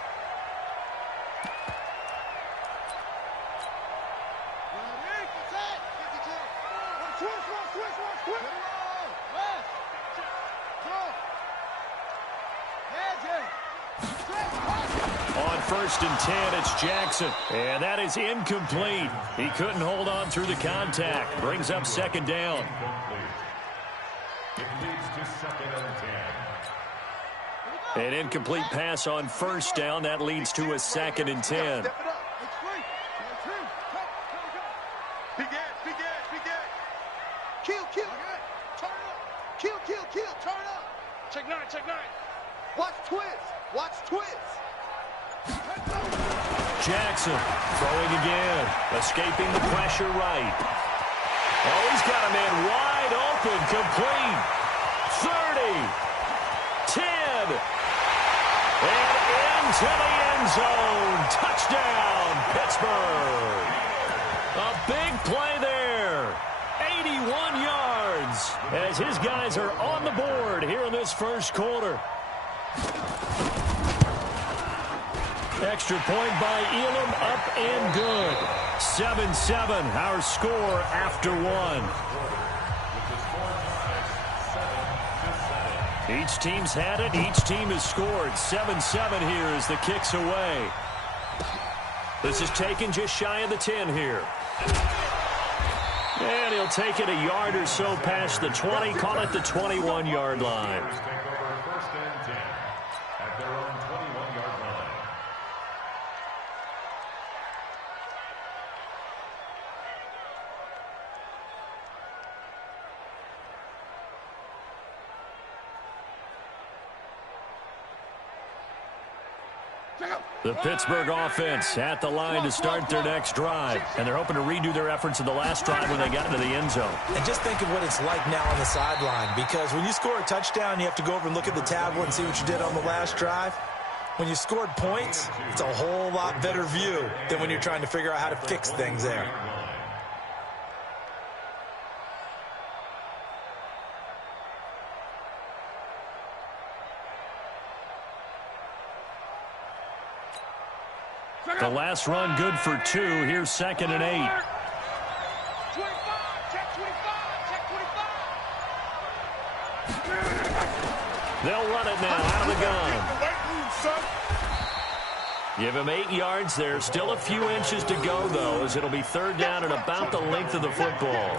First and 10, it's Jackson. And that is incomplete. He couldn't hold on through the contact. Brings up second down. It leads to second and 10. An incomplete pass on first down. That leads to a second and 10. Kill. Turn up. Kill. Turn up. Check nine. Watch twist. Jackson throwing again, escaping the pressure right. Oh, he's got a man wide open, complete. 30, 10, and into the end zone. Touchdown, Pittsburgh. A big play there. 81 yards as his guys are on the board here in this first quarter. Extra point by Elam, up and good. 7-7, our score after one. Each team's had it. Each team has scored. 7-7 here as the kick's away. This is taken just shy of the 10 here. And he'll take it a yard or so past the 20. Call it the 21-yard line. The Pittsburgh offense at the line to start their next drive. And they're hoping to redo their efforts in the last drive when they got into the end zone. And just think of what it's like now on the sideline. Because when you score a touchdown, you have to go over and look at the tablet and see what you did on the last drive. When you scored points, it's a whole lot better view than when you're trying to figure out how to fix things there. The last run good for 2. Here's second and 8. 25, check 25. They'll run it now out of the gun. Give him 8 yards there. Still a few inches to go, though, as it'll be third down and about the length of the football.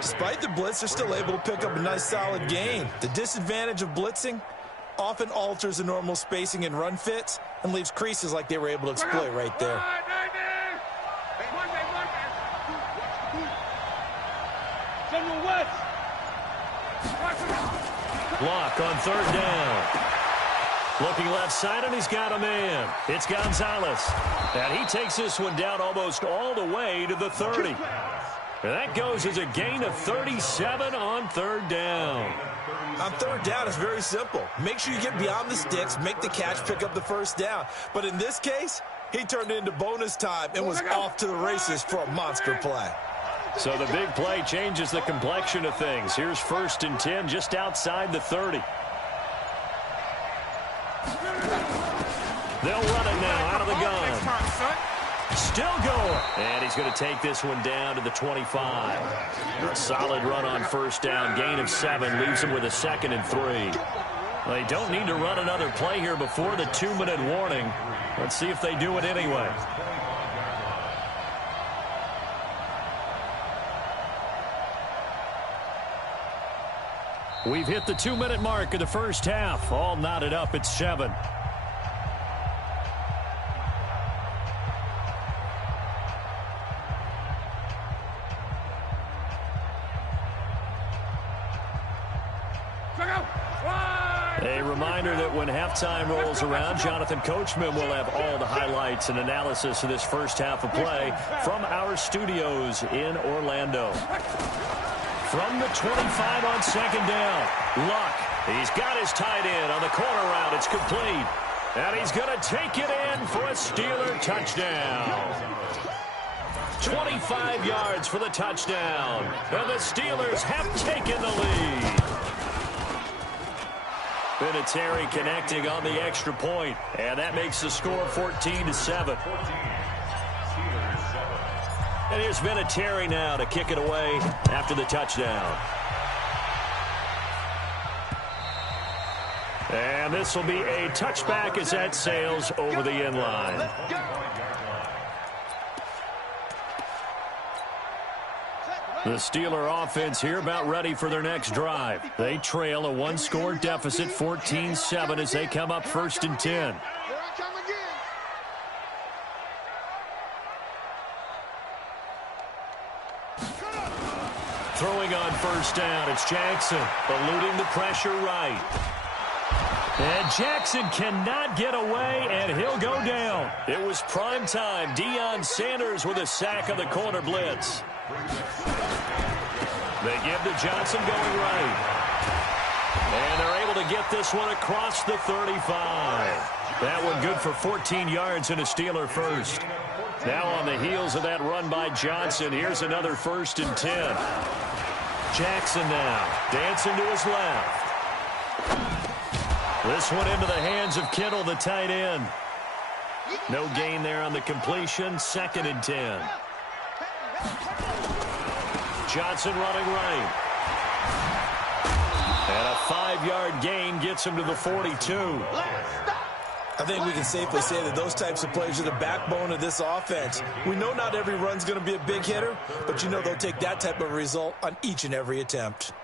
Despite the blitz, they're still able to pick up a nice, solid gain. The disadvantage of blitzing often alters the normal spacing and run fits and leaves creases like they were able to exploit right there. Block on third down. Looking left side, and he's got a man. It's Gonzalez. And he takes this one down almost all the way to the 30. And that goes as a gain of 37 on third down. On third down, it's very simple. Make sure you get beyond the sticks, make the catch, pick up the first down. But in this case, he turned it into bonus time and was off to the races for a monster play. So the big play changes the complexion of things. Here's first and 10 just outside the 30. They'll run it now out of the gun. Still going. And he's going to take this one down to the 25. A solid run on first down. Gain of 7 leaves him with a second and 3. They don't need to run another play here before the 2-minute warning. Let's see if they do it anyway. We've hit the 2-minute mark of the first half. All knotted up at 7. A reminder that when halftime rolls around, Jonathan Coachman will have all the highlights and analysis of this first half of play from our studios in Orlando. From the 25 on second down, Luck. He's got his tight end on the corner route. It's complete. And he's going to take it in for a Steeler touchdown. 25 yards for the touchdown. And the Steelers have taken the lead. Vinatieri connecting on the extra point. And that makes the score 14-7. And here's Vinatieri now to kick it away after the touchdown. And this will be a touchback as that sails over the end line. The Steeler offense here about ready for their next drive. They trail a one-score deficit, 14-7, as they come up 1st and 10. Throwing on first down, it's Jackson, eluding the pressure right. And Jackson cannot get away, and he'll go down. It was prime time. Deion Sanders with a sack of the corner blitz. They give to Johnson going right. And they're able to get this one across the 35. That one good for 14 yards and a Steeler first. Now on the heels of that run by Johnson, here's another 1st and 10. Jackson now dancing to his left. This one into the hands of Kittle, the tight end. No gain there on the completion. 2nd and 10. Johnson running right. And a 5-yard gain gets him to the 42. I think we can safely say that those types of plays are the backbone of this offense. We know not every run's going to be a big hitter, but you know they'll take that type of result on each and every attempt.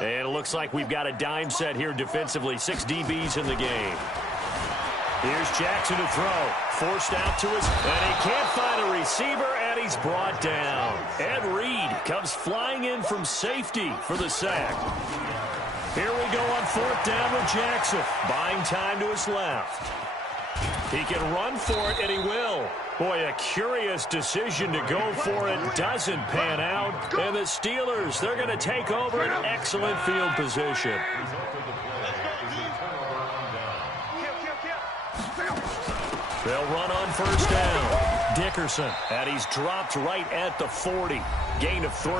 And it looks like we've got a dime set here defensively. 6 DBs in the game. Here's Jackson to throw. Forced out to his, and he can't find a receiver, and he's brought down. Ed Reed comes flying in from safety for the sack. Here we go on 4th down with Jackson. Buying time to his left. He can run for it, and he will. Boy, a curious decision to go for it. Doesn't pan out. And the Steelers, they're going to take over an excellent field position. They'll run on 1st down. Dickerson, and he's dropped right at the 40. Gain of 3.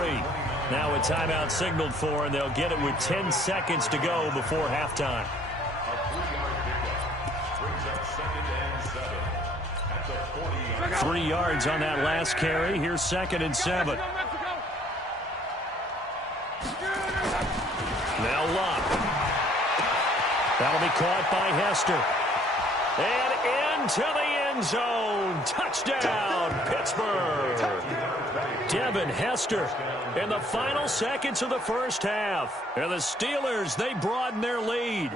Now a timeout signaled for, and they'll get it with 10 seconds to go before halftime. 3 yards on that last carry. Here's 2nd and 7. Now Luck. That'll be caught by Hester. And into the end zone. Touchdown, Pittsburgh. Devin Hester in the final seconds of the first half. And the Steelers, they broaden their lead.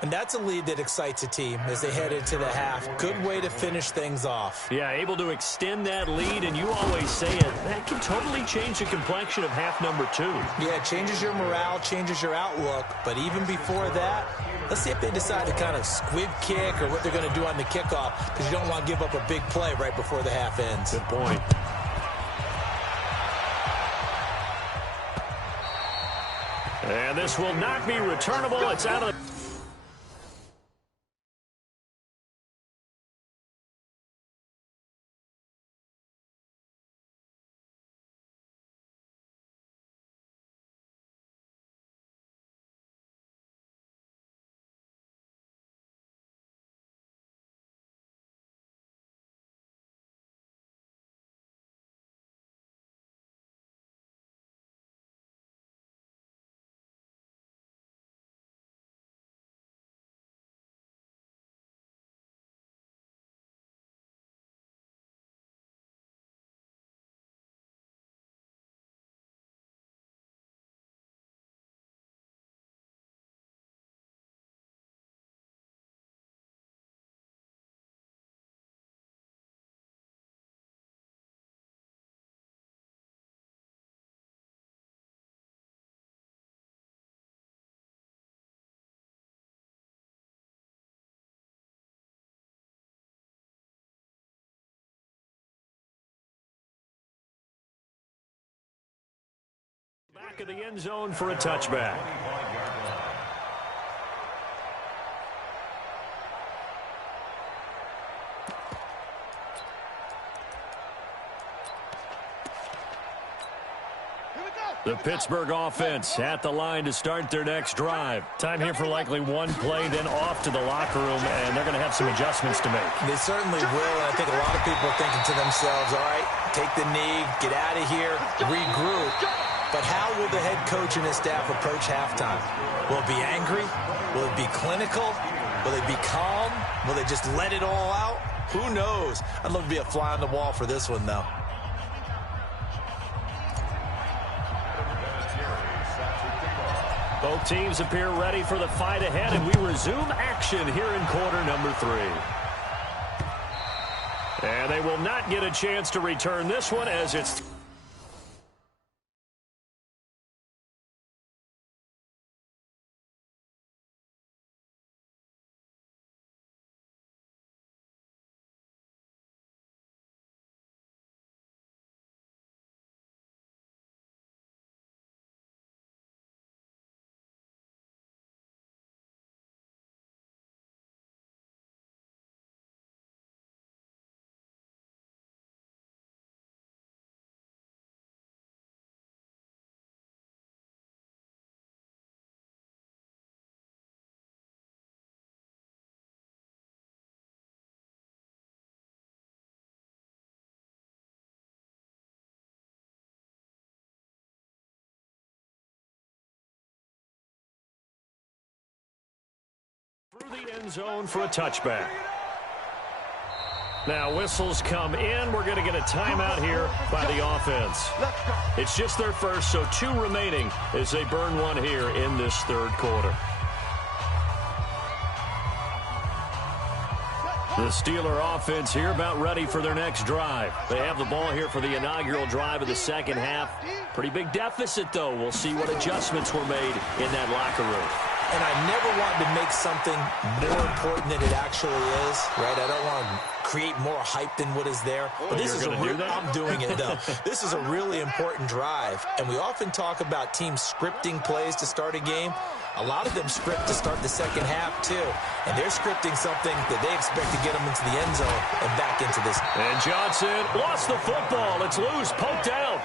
And that's a lead that excites a team as they head into the half. Good way to finish things off. Yeah, able to extend that lead, and you always say it, that can totally change the complexion of half number 2. Yeah, it changes your morale, changes your outlook. But even before that, let's see if they decide to kind of squib kick or what they're going to do on the kickoff, because you don't want to give up a big play right before the half ends. Good point. And this will not be returnable. It's out of the... Back of the end zone for a touchback. The Pittsburgh offense at the line to start their next drive. Time here for likely one play, then off to the locker room, and they're going to have some adjustments to make. They certainly will, and I think a lot of people are thinking to themselves, all right, take the knee, get out of here, regroup. But how will the head coach and his staff approach halftime? Will it be angry? Will it be clinical? Will they be calm? Will they just let it all out? Who knows? I'd love to be a fly on the wall for this one, though. Both teams appear ready for the fight ahead, and we resume action here in quarter number 3. And they will not get a chance to return this one as it's... through the end zone for a touchback. Now whistles come in. We're going to get a timeout here by the offense. It's just their first, so 2 remaining as they burn one here in this third quarter. The Steeler offense here about ready for their next drive. They have the ball here for the inaugural drive of the second half. Pretty big deficit, though. We'll see what adjustments were made in that locker room. And I never wanted to make something more important than it actually is, right? I don't want to create more hype than what is there. But this is I'm doing it, though. This is a really important drive. And we often talk about teams scripting plays to start a game. A lot of them script to start the second half, too. And they're scripting something that they expect to get them into the end zone and back into this. And Johnson lost the football. It's loose, poked out.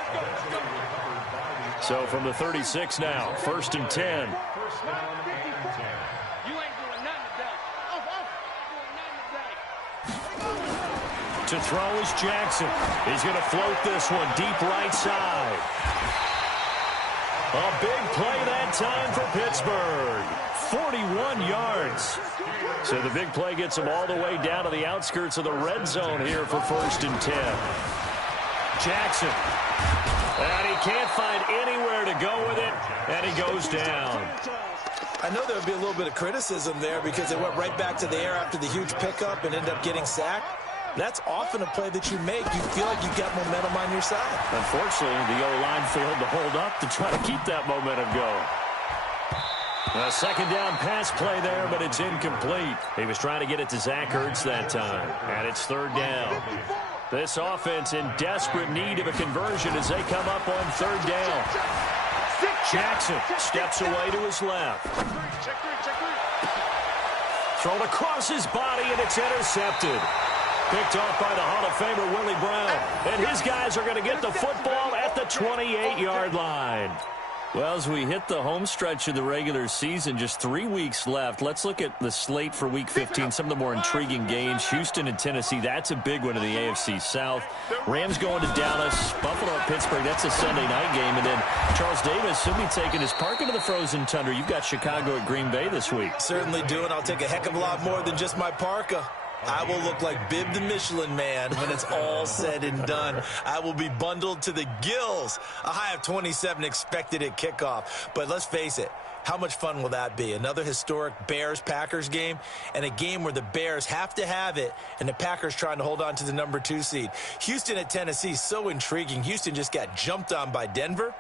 So from the 36 now, 1st and 10. To throw is Jackson. He's going to float this one deep right side. A big play that time for Pittsburgh. 41 yards. So the big play gets him all the way down to the outskirts of the red zone here for 1st and 10. Jackson. And he can't find anywhere to go with it, and he goes down. I know there would be a little bit of criticism there because they went right back to the air after the huge pickup and ended up getting sacked. That's often a play that you make. You feel like you've got momentum on your side. Unfortunately, the O-line failed to hold up to try to keep that momentum going. A second down pass play there, but it's incomplete. He was trying to get it to Zach Ertz that time, and it's 3rd down. This offense in desperate need of a conversion as they come up on 3rd down. Jackson steps away to his left. Thrown across his body, and it's intercepted. Picked off by the Hall of Famer Willie Brown. And his guys are going to get the football at the 28-yard line. Well, as we hit the home stretch of the regular season, just 3 weeks left. Let's look at the slate for Week 15, some of the more intriguing games. Houston and Tennessee, that's a big one in the AFC South. Rams going to Dallas. Buffalo at Pittsburgh, that's a Sunday night game. And then Charles Davis, he'll be taking his parka to the frozen tundra. You've got Chicago at Green Bay this week. Certainly do, and I'll take a heck of a lot more than just my parka. I will look like Bib the Michelin Man when it's all said and done. I will be bundled to the gills. A high of 27 expected at kickoff. But let's face it, how much fun will that be? Another historic Bears-Packers game, and a game where the Bears have to have it, and the Packers trying to hold on to the number 2 seed. Houston at Tennessee, so intriguing. Houston just got jumped on by Denver.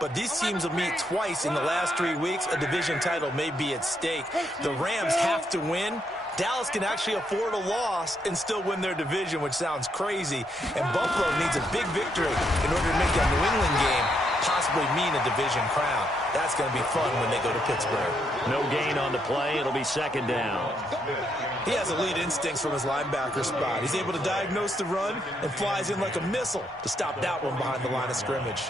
But these teams will meet twice in the last 3 weeks. A division title may be at stake. The Rams have to win. Dallas can actually afford a loss and still win their division, which sounds crazy. And Buffalo needs a big victory in order to make that New England game possibly mean a division crown. That's going to be fun when they go to Pittsburgh. No gain on the play. It'll be second down. He has elite instincts from his linebacker spot. He's able to diagnose the run and flies in like a missile to stop that one behind the line of scrimmage.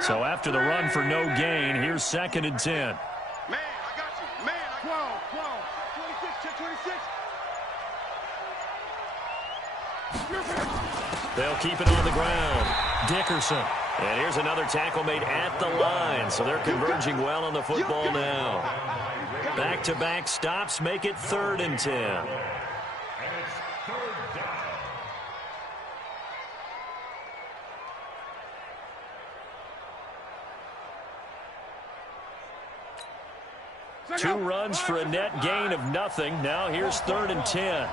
So after the run for no gain, here's second and 10. Man, I got you. Man, 12, 26. They'll keep it on the ground. Dickerson. And here's another tackle made at the line. So they're converging well on the football now. Back-to-back stops make it 3rd and 10. And it's 3rd down. Two runs for a net gain of nothing. Now here's 3rd and 10.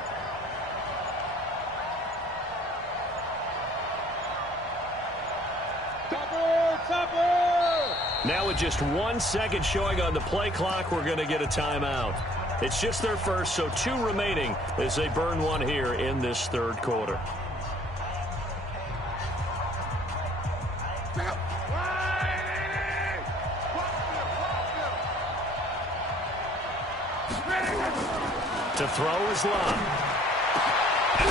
Now with just 1 second showing on the play clock, we're going to get a timeout. It's just their first, so 2 remaining as they burn one here in this 3rd quarter. To throw is Love.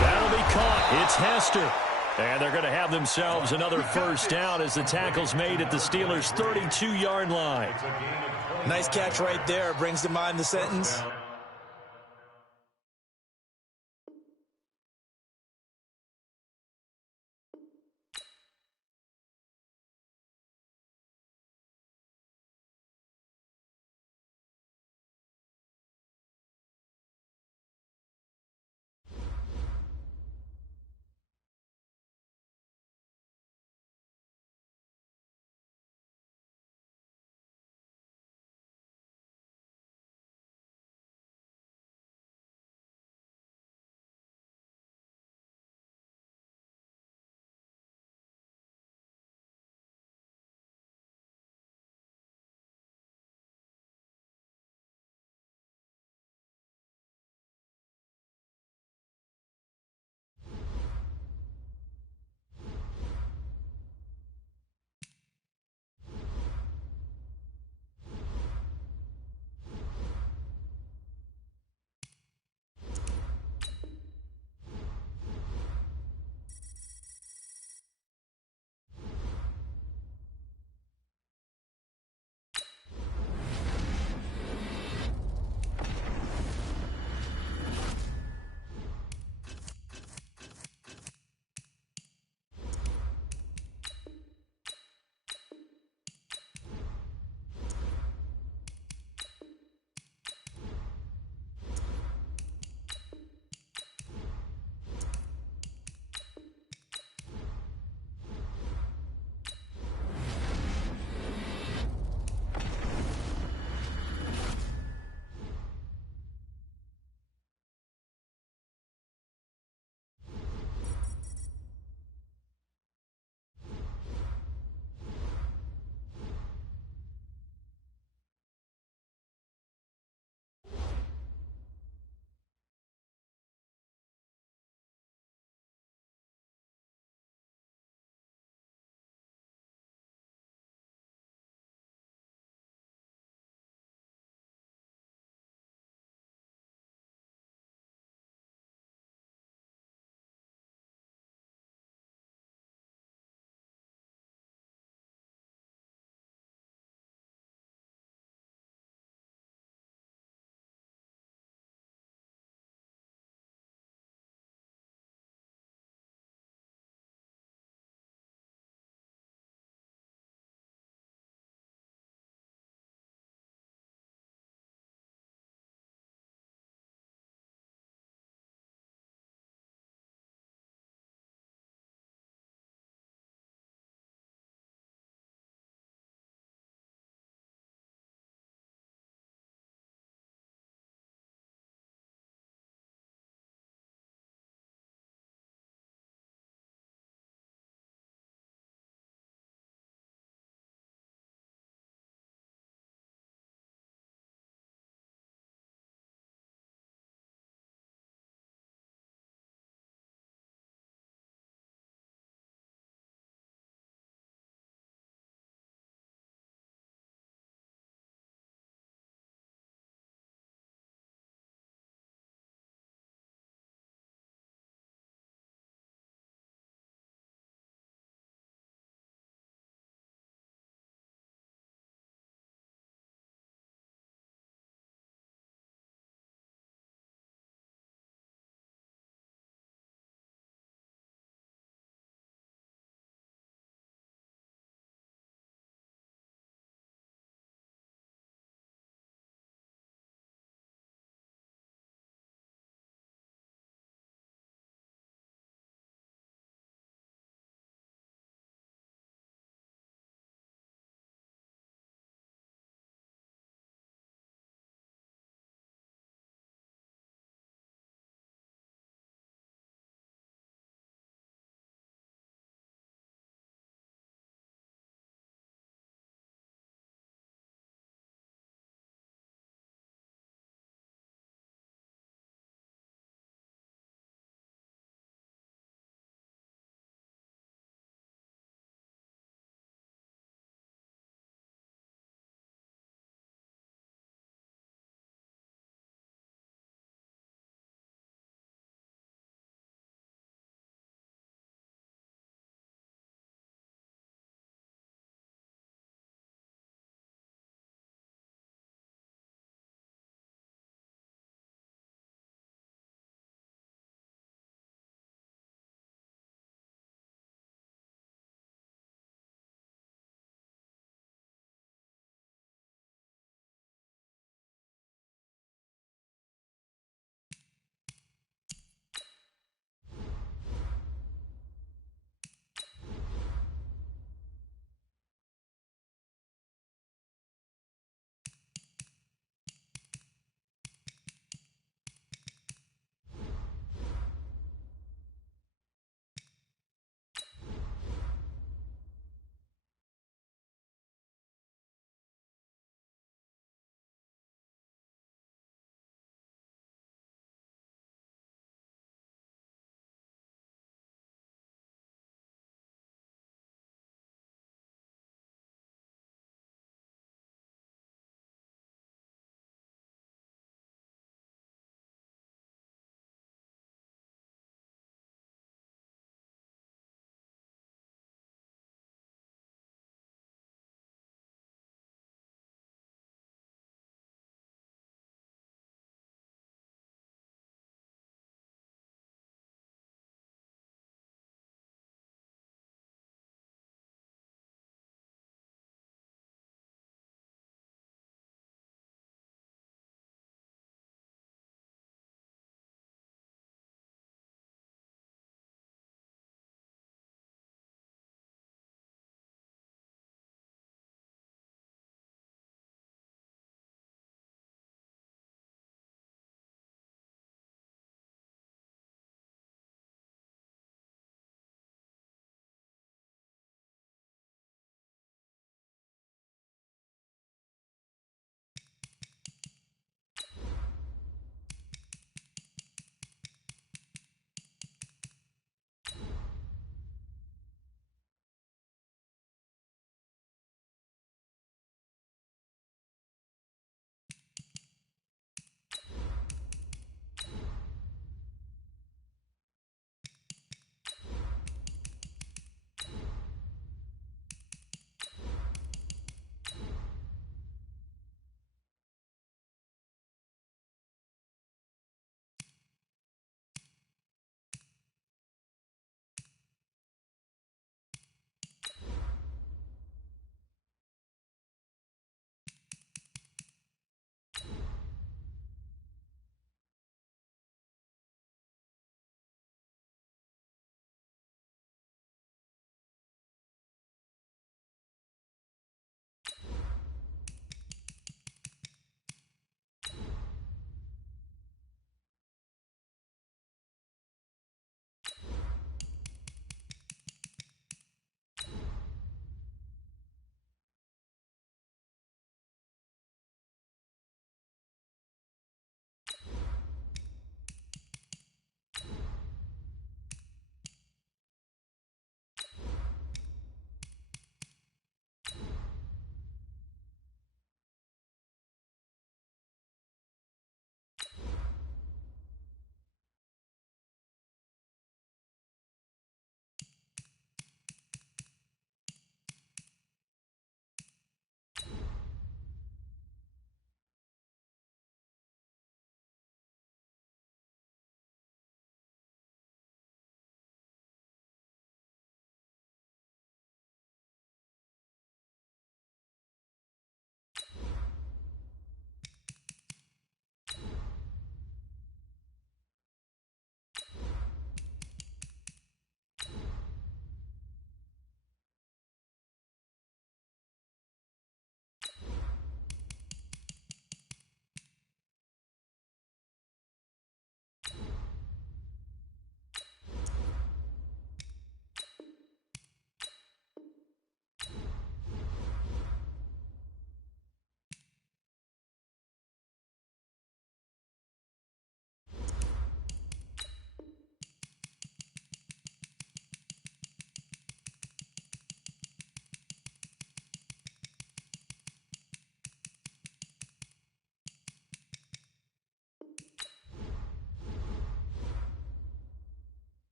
That'll be caught. It's Hester. And they're going to have themselves another first down as the tackle's made at the Steelers' 32-yard line. Nice catch right there. Brings to mind the sentence,